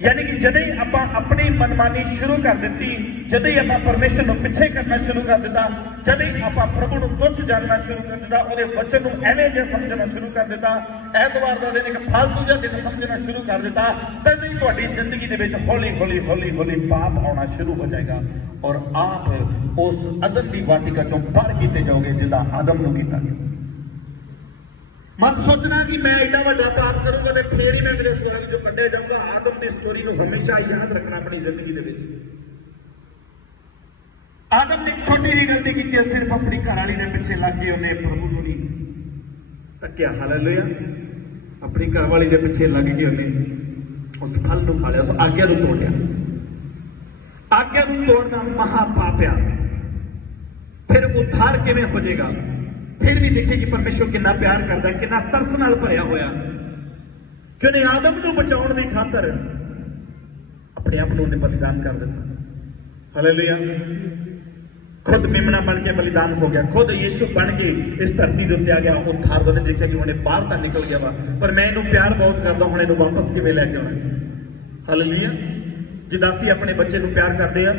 ਯਾਨੀ ਕਿ ਜਦੋਂ ਹੀ ਆਪਾਂ ਆਪਣੀ ਮਨਮਾਨੀ ਸ਼ੁਰੂ ਕਰ ਦਿੱਤੀ, ਜਦੋਂ ਹੀ ਆਪਾਂ ਪਰਮੇਸ਼ਰ ਨੂੰ ਪਿੱਛੇ ਕਰਨਾ ਸ਼ੁਰੂ ਕਰ ਦਿੱਤਾ, ਜਦੋਂ ਹੀ ਆਪਾਂ ਪ੍ਰਭੂ ਨੂੰ ਤੁੱਛ ਜਾਣਨਾ ਸ਼ੁਰੂ ਕਰ ਦਿੱਤਾ, ਉਹਦੇ ਵਚਨ ਨੂੰ ਐਵੇਂ ਜਿਹਾ ਸਮਝਣਾ ਸ਼ੁਰੂ ਕਰ ਦਿੱਤਾ, ਐਤਵਾਰ ਦਾ ਦਿਨ ਇੱਕ ਫਾਲਤੂ ਜਿਹਾ ਦਿਨ ਸਮਝਣਾ ਸ਼ੁਰੂ ਕਰ ਦਿੱਤਾ, ਤਦ ਹੀ ਤੁਹਾਡੀ ਜ਼ਿੰਦਗੀ ਦੇ ਵਿੱਚ ਹੌਲੀ ਹੌਲੀ ਪਾਪ ਆਉਣਾ ਸ਼ੁਰੂ ਹੋ ਜਾਏਗਾ ਔਰ ਆਪ ਉਸ ਅਦਮ ਦੀ ਵਾਟਿਕਾ ਚੋਂ ਬਾਹਰ ਕੀਤੇ ਜਾਓਗੇ ਜਿਹਦਾ ਆਦਮ ਨੂੰ ਕੀਤਾ ਗਿਆ। ਮਤ ਸੋਚਣਾ ਕਿ ਮੈਂ ਇੰਨਾ ਵੱਡਾ ਪਾਪ ਕਰੂੰਗਾ ਤੇ ਫੇਰ ਹੀ ਮੈਂ ਮੇਰੇ ਸਵਰਗ ਚੋਂ ਕੱਢਿਆ ਜਾਊਂਗਾ। ਆਦਮ ਦੀ ਸਟੋਰੀ ਨੂੰ ਹਮੇਸ਼ਾ ਯਾਦ ਰੱਖਣਾ ਆਪਣੀ ਜ਼ਿੰਦਗੀ ਦੇ ਵਿੱਚ। ਆਦਮ ਨੇ ਇੱਕ ਛੋਟੀ ਜਿਹੀ ਗਲਤੀ ਕੀਤੀ, ਸਿਰਫ ਆਪਣੀ ਘਰ ਵਾਲੀ ਦੇ ਪਿੱਛੇ ਲੱਗ ਕੇ ਉਹਨੇ ਪ੍ਰਭੂ ਨੂੰ ਨਹੀਂ ਤੱਕਿਆ। ਹਾਲੇਲੂਇਆ। ਆਪਣੀ ਘਰ ਵਾਲੀ ਦੇ ਪਿੱਛੇ ਲੱਗ ਕੇ ਉਹਨੇ ਉਸ ਫਲ ਨੂੰ ਖਾ ਲਿਆ, ਉਸ ਆਗਿਆ ਨੂੰ ਤੋੜਿਆ। ਆਗਿਆ ਨੂੰ ਤੋੜਨਾ ਮਹਾ ਪਾਪ ਆ। ਫਿਰ ਉਧਾਰ ਕਿਵੇਂ ਹੋ ਜਾਏਗਾ? ਫਿਰ ਵੀ ਦੇਖੇ ਕਿ ਪਰਮੇਸ਼ਰ ਕਿੰਨਾ ਪਿਆਰ ਕਰਦਾ, ਕਿੰਨਾ ਤਰਸ ਨਾਲ ਭਰਿਆ ਹੋਇਆ ਕਿ ਉਹਨੇ ਆਦਮ ਨੂੰ ਬਚਾਉਣ ਦੀ ਖਾਤਰ ਆਪਣੇ ਆਪ ਨੂੰ ਬਲੀਦਾਨ ਕਰ ਦਿੱਤਾ। ਹਾਲੇਲੂਇਆ। ਖੁਦ ਮੇਮਣਾ ਬਣ ਕੇ ਬਲੀਦਾਨ ਹੋ ਗਿਆ, ਖੁਦ ਯੀਸ਼ੂ ਬਣ ਕੇ ਇਸ ਧਰਤੀ ਦੇ ਉੱਤੇ ਆ ਗਿਆ। ਉਧਾਰ ਉਹਨੇ ਦੇਖਿਆ ਕਿ ਉਹਨੇ ਬਾਹਰ ਤਾਂ ਨਿਕਲ ਗਿਆ ਵਾ, ਪਰ ਮੈਂ ਇਹਨੂੰ ਪਿਆਰ ਬਹੁਤ ਕਰਦਾ, ਹੁਣ ਇਹਨੂੰ ਵਾਪਸ ਕਿਵੇਂ ਲੈ ਕੇ ਆਉਣਾ। ਹਾਲੇਲੂਇਆ। ਜਿੱਦਾਂ ਅਸੀਂ ਆਪਣੇ ਬੱਚੇ ਨੂੰ ਪਿਆਰ ਕਰਦੇ ਆ,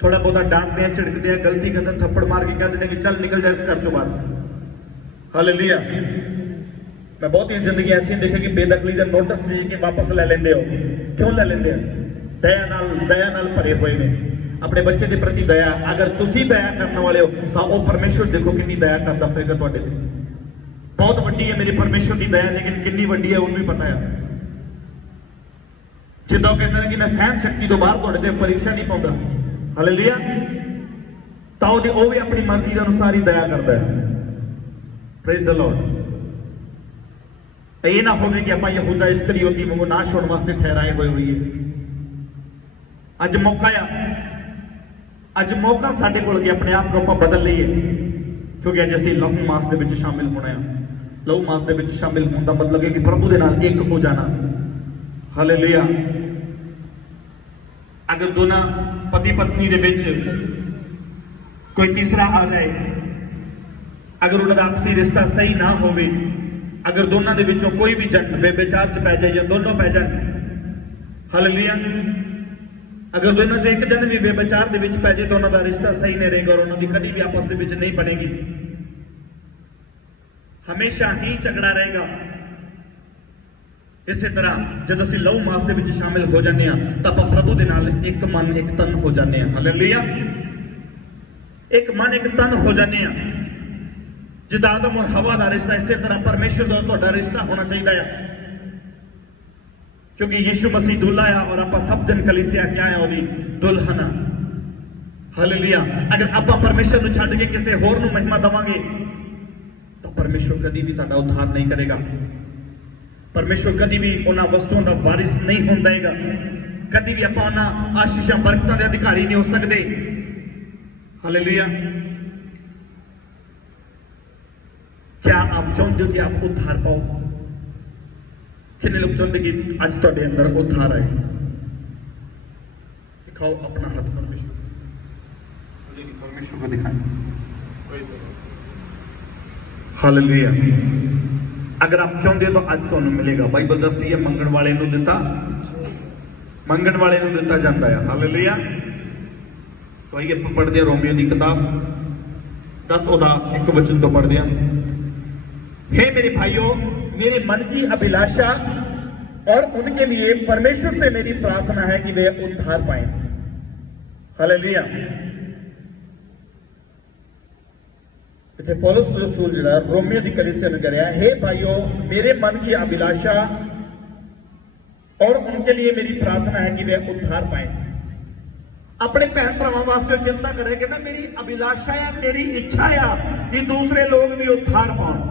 ਥੋੜਾ ਬਹੁਤਾ ਡਾਂਟਦੇ ਆ, ਝਿੜਕਦੇ ਆ, ਗਲਤੀ ਕਰਦੇ ਥੱਪੜ ਮਾਰ ਕੇ ਕਹਿੰਦੇ ਨੇ ਕਿ ਚੱਲ ਨਿਕਲ ਜਾ ਇਸ ਘਰ ਚੋਂ ਬਾਹਰ। हालेलुया। मैं बहुत ही जिंदगी ऐसी देखी कि बेदखली का नोटिस दे के वापस ले लेंदे हो। क्यों ले लेंदे हो? दया नाल भरे हुए ने अपने बच्चे के प्रति दया। अगर तुसी दया करने वाले हो तो वो परमेश्वर देखो कितनी दया करता होगा तुहाडे ते। बहुत वड्डी है मेरी परमेश्वर की दया, लेकिन कितनी वड्डी है उन्हें भी पता है। जिद्दां कहते हैं कि मैं सहन शक्ति तो बाहर तुहाडे ते परीक्षा नहीं पाउंदा। हालेलुया। तो वो भी अपनी मर्जी के अनुसार ही दया करता है। Praise the Lord. ये ना होवे कि आप यहूदा इस्करियोती वांगू नाश होने वास्ते ठहराए हुए होइए। अज मौका साडे कोल कि अपने आप को आप बदल लीए, क्योंकि अज असीं लहू मास दे विच शामिल होना है। लहू मास दे विच शामिल होने का मतलब है कि प्रभु दे नाल एक हो जाना। हालेलुया। अगर दोनों पति पत्नी दे विच कोई तीसरा आ जाए, अगर उनका आपसी रिश्ता सही ना होवे, अगर दोनों के विचों कोई भी जन व्यभिचार च पै जाए या दोनों पै जाए, हालेलुया, अगर दोनों से एक जन भी व्यभिचार के विच पै जाए तो उन्होंने रिश्ता सही नहीं रहेगा और उन्होंने कभी भी आपस के विच नहीं बनेगी, हमेशा ही झगड़ा रहेगा। इसी तरह जब असं लहू मास के विच शामिल हो जाते हैं तो आप प्रभु के नाल एक मन एक तन हो जाते हैं। हालेलुया। एक मन एक तन हो जाते हैं। जिदा आदम और हवा का रिश्ता, इसी तरह परमेश्वर का तुहाडा रिश्ता होना चाहिए है, क्योंकि यीशु मसीह दुल्हा है और आप सब जन कलीसिया क्या है वही दुल्हन। हालेलुया। अगर आप परमेश्वर को छड्ड के किसी होर नूं महिमा देवांगे तो परमेश्वर कभी भी तुहाडा उद्धार नहीं करेगा। परमेश्वर कभी भी उन्होंने वस्तुओं का वारिस नहीं होने देगा। कभी भी आप आशीषा बरकतां के अधिकारी नहीं हो सकते। हालेलुया। क्या आप चाहते हो कि आप उद्धार पाओ? कितने लोग चाहते कि आज तुहाडे अंदर उद्धार आए? दिखाओ अपना हाथ परमेश्वर को दिखाएं। हालेलुया। अगर आप चाहते हो तो आज तुहानू मिलेगा। बाइबल दसदी है मंगण वाले नूं दिता जाता है। हालेलुया। तो आइए पढ़ते हैं रोमियो की किताब 10 ओदा 1 वचन तो पढ़ते हैं। हे मेरे भाइयों, मेरे मन की अभिलाषा और उनके लिए परमेश्वर से मेरी प्रार्थना है कि वे उद्धार पाएं। हालेलुया। इतने पौलुस रसूल जिहड़ा रोमियो की कलीसिया ने कहा, हे भाइयों, मेरे मन की अभिलाषा और उनके लिए मेरी प्रार्थना है कि वे उद्धार पाएं। अपने भैन भरावां वास्ते चिंता करे, कहता मेरी अभिलाषा है, मेरी इच्छा है कि दूसरे लोग भी उद्धार पाएं।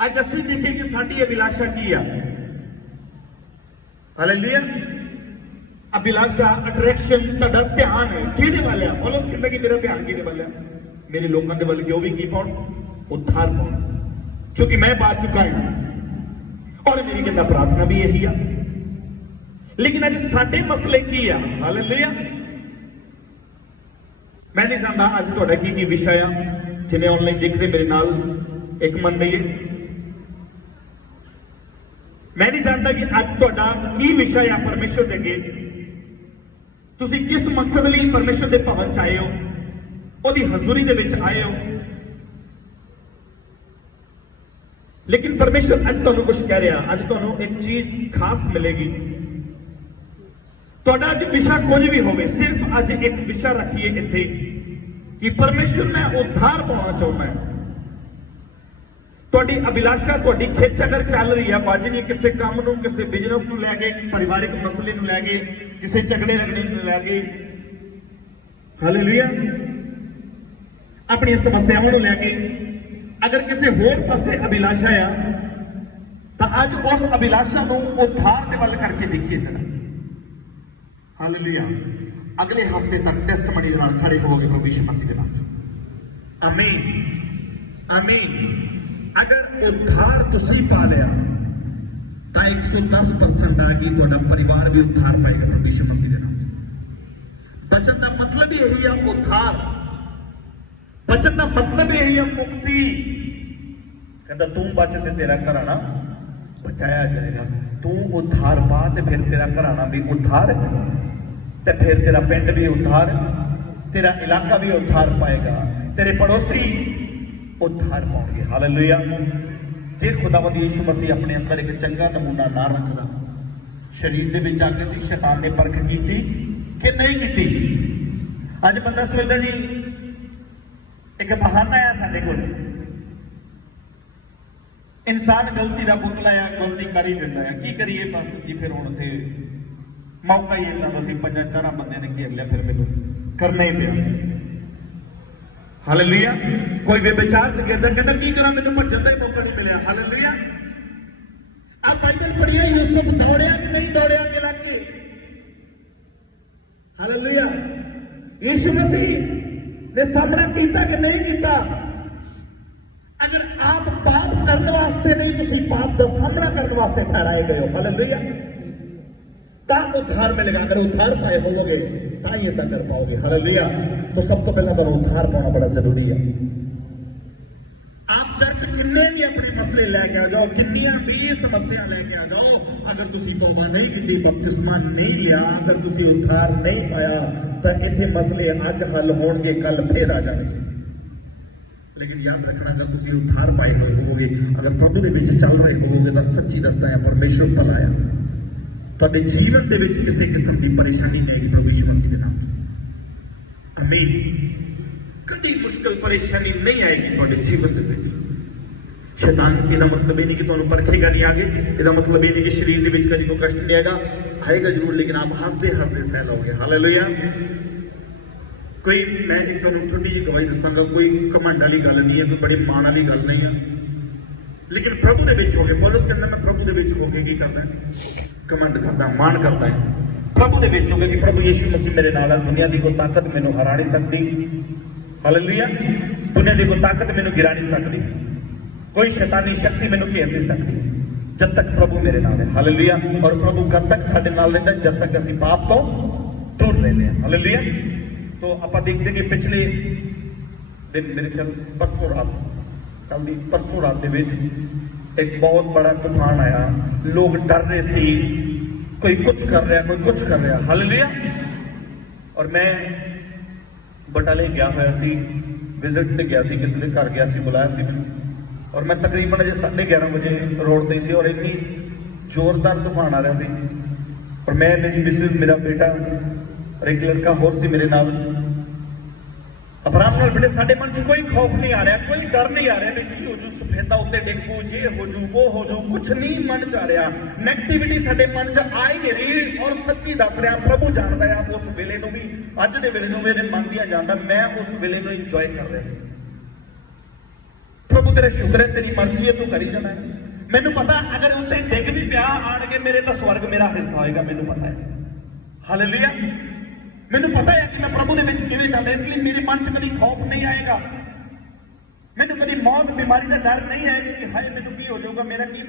आज असीं देखिए कि साडी अभिलाषा की है। हालेलुया। अभिलाषा अट्रैक्शन तुहाडा ध्यान है किहदे वाले आ? पौलुस कहंदा कि मेरा ध्यान किहदे वाले आ? मेरे लोगों के बल भी की पाउण उद्धार पाउण, क्योंकि मैं पा चुका हूं और मेरी कहता प्रार्थना भी यही है। लेकिन अज साडे मसले की है? हालेलुया। मैं नहीं जानता अज तुहाडा की विषय आ। जिन्हें ऑनलाइन देख रहे मेरे नाल एक मन रहिए। मैं नहीं जानता कि अज तुहाडा की विषय है परमेश्वर दे अगे। तुसीं किस मकसद लई परमेश्वर दे भवन च आए हो, ਉਹਦੀ हजूरी ਦੇ ਵਿੱਚ आए हो। लेकिन परमेश्वर अज ਤੁਹਾਨੂੰ कुछ कह रहा। अज ਤੁਹਾਨੂੰ एक चीज खास मिलेगी। ਤੁਹਾਡਾ अज विषय कुछ भी होवे, सिर्फ अज एक विषय रखिए इत्थे कि परमेश्वर मैं उद्धार पाना चाहता है। ਤੁਹਾਡੀ अभिलाषा, ਤੁਹਾਡੀ खिच अगर चल रही है, बाजी नहीं किसी काम ਨੂੰ, किसी बिजनेस ਨੂੰ ਲੈ ਕੇ, परिवारिक मसले ਨੂੰ ਲੈ ਕੇ, किसी झगड़े रगड़े ਨੂੰ ਲੈ ਕੇ, हालेलुया, अपनी समस्याओं लैके अगर किसी होर पासे अभिलाषा आ तो अज उस अभिलाषा को उद्धार के वल करके देखिए जरा। हालेलुया। अगले हफ्ते तक टेस्ट मनी नाल खड़े हो गए प्रभु यीशु मसीह के नाम। आमीन आमीन। अगर उद्धार तुसीं पा लिया तो 110% आ गई तुहाडा परिवार भी उद्धार पाएगा प्रभु यीशु मसीह के नाम। बचन का मतलब यही है उद्धार। बचन का मतलब यही है मुक्ति। कहता तू बच ते तेरा घराना बचाया जाएगा। तू उद्धार पा ते फिर तेरा घराना भी उद्धार, ते फिर तेरा पिंड भी उद्धार, तेरा इलाका भी उद्धार पाएगा, तेरे पड़ोसी ਉਧਾਰ ਪਾਉਣਗੇ। ਹਾਲੇਲੂਇਆ। ਜੇ ਖੁਦਾਵੰਦ ਯਿਸੂ ਮਸੀਹ ਆਪਣੇ ਅੰਦਰ ਇੱਕ ਚੰਗਾ ਨਮੂਨਾ ਨਾ ਰੱਖਦਾ, ਸਰੀਰ ਦੇ ਵਿੱਚ ਆ ਕੇ ਸੀ ਸ਼ੈਤਾਨ ਨੇ ਪਰਖ ਕੀਤੀ ਕਿ ਨਹੀਂ ਕੀਤੀ। ਅੱਜ ਬੰਦਾ ਸੋਚਦਾ ਜੀ ਇੱਕ ਬਹਾਨਾ ਹੈ ਸਾਡੇ ਕੋਲ, ਇਨਸਾਨ ਗਲਤੀ ਦਾ ਪੁਤਲਾ ਆ, ਗਲਤੀ ਕਰ ਹੀ ਦਿੰਦਾ ਹੈ, ਕੀ ਕਰੀਏ ਬਸ ਜੀ। ਫਿਰ ਹੁਣ ਤੇ ਮੌਕਾ ਹੀ ਇੰਨਾ ਅਸੀਂ 5-4 ਬੰਦਿਆਂ ਨੇ ਘੇਰ ਲਿਆ, ਫਿਰ ਮੈਨੂੰ ਕਰਨਾ ਹੀ ਪਿਆ। ਹਾਲੇਲੂਇਆ। ਕੋਈ ਵੀ ਵਿਚਾਰ ਚ ਕਹਿੰਦਾ ਕੀ ਕਰਾਂ, ਮੈਨੂੰ ਭੱਜਣ ਦਾ ਹੀ ਮੌਕਾ ਨਹੀਂ ਮਿਲਿਆ। ਹਾਲੇਲੂਇਆ। ਆ ਬਾਈਬਲ ਪੜ੍ਹੀਏ, ਯੂਸੁਫ ਦੌੜਿਆ ਕਿ ਨਹੀਂ ਦੌੜਿਆ ਅੱਗੇ ਲੱਗ ਕੇ। ਹਾਲੇਲੂਇਆ। ਯਿਸੂ ਮਸੀਹ ਨੇ ਸਾਹਮਣਾ ਕੀਤਾ ਕਿ ਨਹੀਂ ਕੀਤਾ। ਅਗਰ ਆਪ ਪਾਪ ਕਰਨ ਵਾਸਤੇ ਨਹੀਂ, ਤੁਸੀਂ ਪਾਪ ਦਾ ਸਾਹਮਣਾ ਕਰਨ ਵਾਸਤੇ ਠਹਿਰਾਏ ਗਏ ਹੋ। ਹਾਲੇਲੂਇਆ। ਤਾਂ ਉਧਾਰ ਮਿਲੇਗਾ। ਅਗਰ ਉਧਾਰ ਪਾਏ ਹੋਵੋਗੇ ਤਾਂ ਹੀ ਇਦਾਂ ਕਰ ਪਾਓਗੇ। ਹਾਲੇਲੂਇਆ। तो सब तो पहला ਤੁਹਾਨੂੰ ਉਧਾਰ ਪਾਉਣਾ ਬੜਾ ਜ਼ਰੂਰੀ ਹੈ। ਆਪ ਚਰਚ ਕਿੰਨੇ ਵੀ ਆਪਣੇ ਮਸਲੇ ਲੈ ਕੇ ਆ ਜਾਓ, ਕਿੰਨੀਆਂ ਵੀ ਸਮੱਸਿਆ ਲੈ ਕੇ ਆ ਜਾਓ, ਅਗਰ ਤੁਸੀਂ ਤੌਬਾ ਨਹੀਂ ਕੀਤੀ, ਬਪਤਿਸਮਾ ਨਹੀਂ ਲਿਆ, ਅਗਰ ਤੁਸੀਂ ਉਧਾਰ ਨਹੀਂ ਪਾਇਆ, ਤਾਂ ਇੱਥੇ ਮਸਲੇ ਅੱਜ ਹੱਲ ਹੋਣਗੇ, ਕੱਲ ਫੇਰ ਆ ਜਾਣਗੇ। ਲੇਕਿਨ ਯਾਦ ਰੱਖਣਾ, ਅਗਰ ਤੁਸੀਂ ਉਧਾਰ ਪਾਏ ਹੋਏ ਹੋਵੋਗੇ, ਅਗਰ ਪ੍ਰਭੂ ਦੇ ਵਿੱਚ ਚੱਲ ਰਹੇ ਹੋਵੋਗੇ, ਤਾਂ ਸੱਚੀ ਦੱਸਦਾ ਹੈ ਪਰਮੇਸ਼ਰ ਭਲਾ ਆ। ਤੁਹਾਡੇ ਜੀਵਨ ਦੇ ਵਿੱਚ ਕਿਸੇ ਕਿਸਮ ਦੀ ਪਰੇਸ਼ਾਨੀ ਨਹੀਂ ਆਏਗੀ ਪ੍ਰਭੂ ਯਿਸੂ ਮਸੀਹ ਦੇ ਨਾਮ ਤੋਂ। ਅਮੀਨ। ਕਦੀ ਮੁਸ਼ਕਲ ਪਰੇਸ਼ਾਨੀ ਨਹੀਂ ਆਏਗੀ ਤੁਹਾਡੇ ਜੀਵਨ ਦੇ ਵਿੱਚ। ਸ਼ੈਤਾਨ ਇਹਦਾ ਮਤਲਬ ਇਹ ਨਹੀਂ ਕਿ ਤੁਹਾਨੂੰ ਪਰਖੇਗਾ ਨਹੀਂ ਆਗੇ, ਇਹਦਾ ਮਤਲਬ ਇਹ ਨਹੀਂ ਕਿ ਸਰੀਰ ਦੇ ਵਿੱਚ ਕਦੀ ਕੋਈ ਕਸ਼ਟ ਨਹੀਂ ਆਏਗਾ, ਆਏਗਾ ਜ਼ਰੂਰ, ਲੇਕਿਨ ਆਪ ਹੱਸਦੇ ਹੱਸਦੇ ਸਹਿ ਲਓਗੇ। ਹਾਲੇਲੂਇਆ। ਕੋਈ ਮੈਂ ਇੱਕ ਤੁਹਾਨੂੰ ਛੋਟੀ ਜਿਹੀ ਗਵਾਹੀ ਦੱਸਾਂਗਾ, ਕੋਈ ਘਮੰਡ ਵਾਲੀ ਗੱਲ ਨਹੀਂ ਹੈ, ਕੋਈ ਬੜੀ ਮਾਣ ਵਾਲੀ ਗੱਲ ਨਹੀਂ ਹੈ, ਲੇਕਿਨ ਪ੍ਰਭੂ ਦੇ ਵਿੱਚ ਹੋ ਗਏ। ਪੌਲਸ ਕਹਿੰਦਾ ਮੈਂ ਪ੍ਰਭੂ ਦੇ ਵਿੱਚ ਹੋ ਕੇ ਕੀ ਕਰਦਾ, ਘਮੰਡ ਕਰਦਾ, ਮਾਣ ਕਰਦਾ ਹੈ। ਪ੍ਰਭੂ ਦੇ ਵਿੱਚ ਹੋ ਕੇ ਕਿ ਪ੍ਰਭੂ ਯਿਸੂ ਮਸੀਹ ਮੇਰੇ ਨਾਲ ਹੈ, ਦੁਨੀਆ ਦੀ ਕੋਈ ਤਾਕਤ ਮੈਨੂੰ ਹਰਾ ਨਹੀਂ ਸਕਦੀ। ਹਾਲੇਲੂਇਆ। ਦੁਨੀਆ ਦੀ ਕੋਈ ਤਾਕਤ ਮੈਨੂੰ ਗਿਰਾ ਨਹੀਂ ਸਕਦੀ, ਕੋਈ ਸ਼ੈਤਾਨੀ ਸ਼ਕਤੀ ਮੈਨੂੰ ਘੇਰ ਨਹੀਂ ਸਕਦੀ, ਜਦ ਤੱਕ ਪ੍ਰਭੂ ਮੇਰੇ ਨਾਲ ਹੈ। ਹਾਲੇਲੂਇਆ। ਔਰ ਪ੍ਰਭੂ ਕਦ ਤੱਕ ਸਾਡੇ ਨਾਲ ਰਹਿੰਦਾ, ਜਦ ਤੱਕ ਅਸੀਂ ਪਾਪ ਤੋਂ ਦੂਰ ਰਹਿੰਦੇ ਹਾਂ। ਹਾਲੇਲੂਇਆ। तो ਆਪਾਂ ਦੇਖਦੇ ਕਿ ਪਿਛਲੇ ਦਿਨ ਮੇਰੇ ਖਿਆਲ ਪਰਸੋਂ ਰਾਤ ਦੇ ਵਿੱਚ ਇੱਕ ਬਹੁਤ ਬੜਾ ਤੂਫਾਨ ਆਇਆ। ਲੋਕ ਡਰ ਰਹੇ ਸੀ, ਕੋਈ ਕੁਝ ਕਰ ਰਿਹਾ, ਕੋਈ ਕੁਝ ਕਰ ਰਿਹਾ। ਹਾਲੇਲੂਇਆ। ਔਰ ਮੈਂ ਬਟਾਲੇ ਗਿਆ ਹੋਇਆ ਸੀ, ਵਿਜ਼ਿਟ ਤੇ ਗਿਆ ਸੀ, ਕਿਸੇ ਦੇ ਘਰ ਗਿਆ ਸੀ, ਬੁਲਾਇਆ ਸੀ ਮੈਨੂੰ। ਔਰ ਮੈਂ ਤਕਰੀਬਨ ਅਜੇ 11:30 ਵਜੇ ਰੋਡ ਤੇ ਸੀ, ਔਰ ਇੰਨੀ ਜ਼ੋਰਦਾਰ ਤੂਫਾਨ ਆ ਰਿਹਾ ਸੀ। ਔਰ ਮੈਂ, ਮੇਰੀ ਮਿਸਿਸ, ਮੇਰਾ ਬੇਟਾ, ਇੱਕ ਲੜਕਾ ਹੋਰ ਸੀ ਮੇਰੇ ਨਾਲ। ਆਰਾਮ ਨਾਲ ਬੇਟੇ, ਸਾਡੇ ਮਨ 'ਚ ਕੋਈ ਖੌਫ ਨਹੀਂ ਆ ਰਿਹਾ, ਕੋਈ ਡਰ ਨਹੀਂ ਆ ਰਿਹਾ ਵੀ ਕੀ ਹੋ ਜੂ, ਸਫੇਦਾ ਉੱਤੇ ਡਿੱਗੂ, ਜੇ ਹੋ ਜੂ, ਉਹ ਹੋ ਜੂ, ਕੁਛ ਨਹੀਂ ਮਨ 'ਚ ਆ ਰਿਹਾ। ਨੈਗੇਟਿਵਿਟੀ ਸਾਡੇ ਮਨ 'ਚ ਆ ਹੀ ਨਹੀਂ ਰਹੀ। ਔਰ ਸੱਚੀ ਦੱਸ ਰਿਹਾ, ਪ੍ਰਭੂ ਜਾਣਦਾ ਆ ਉਸ ਵੇਲੇ ਨੂੰ ਵੀ, ਅੱਜ ਦੇ ਵੇਲੇ ਨੂੰ ਮੇਰੇ ਮਨ ਦੀਆਂ ਜਾਣਦਾ। ਮੈਂ ਉਸ ਵੇਲੇ ਨੂੰ ਇੰਜੋਏ ਕਰ ਰਿਹਾ ਸੀ। ਪ੍ਰਭੂ ਤੇਰਾ ਸ਼ੁਕਰ ਹੈ, ਤੇਰੀ ਮਰਜ਼ੀ ਹੈ, ਤੂੰ ਕਰੀ ਜਾਣਾ। ਮੈਨੂੰ ਪਤਾ ਅਗਰ ਉੱਤੇ ਡਿੱਗ ਵੀ ਪਿਆ ਆਣਗੇ ਮੇਰੇ, ਤਾਂ ਸਵਰਗ ਮੇਰਾ ਹਿੱਸਾ ਹੋਏਗਾ, ਮੈਨੂੰ ਪਤਾ ਹੈ। ਹਾਲੇਲੂਇਆ। ਮੈਨੂੰ ਪਤਾ ਹੈ ਕਿ ਮੈਂ ਪ੍ਰਭੂ ਦੇ ਵਿੱਚ ਕਿਵੇਂ ਜਾਂਦਾ, ਇਸ ਲਈ ਮੇਰੇ ਮਨ 'ਚ ਕਦੀ ਖੌਫ ਨਹੀਂ ਆਏਗਾ। ਮੈਨੂੰ ਕਦੀ ਮੌਤ, ਬਿਮਾਰੀ ਦਾ ਡਰ ਨਹੀਂ ਆਏਗਾ ਕਿ ਹਾਏ ਮੈਨੂੰ ਕੀ ਹੋ ਜਾਊਗਾ, ਮੇਰਾ ਕੀ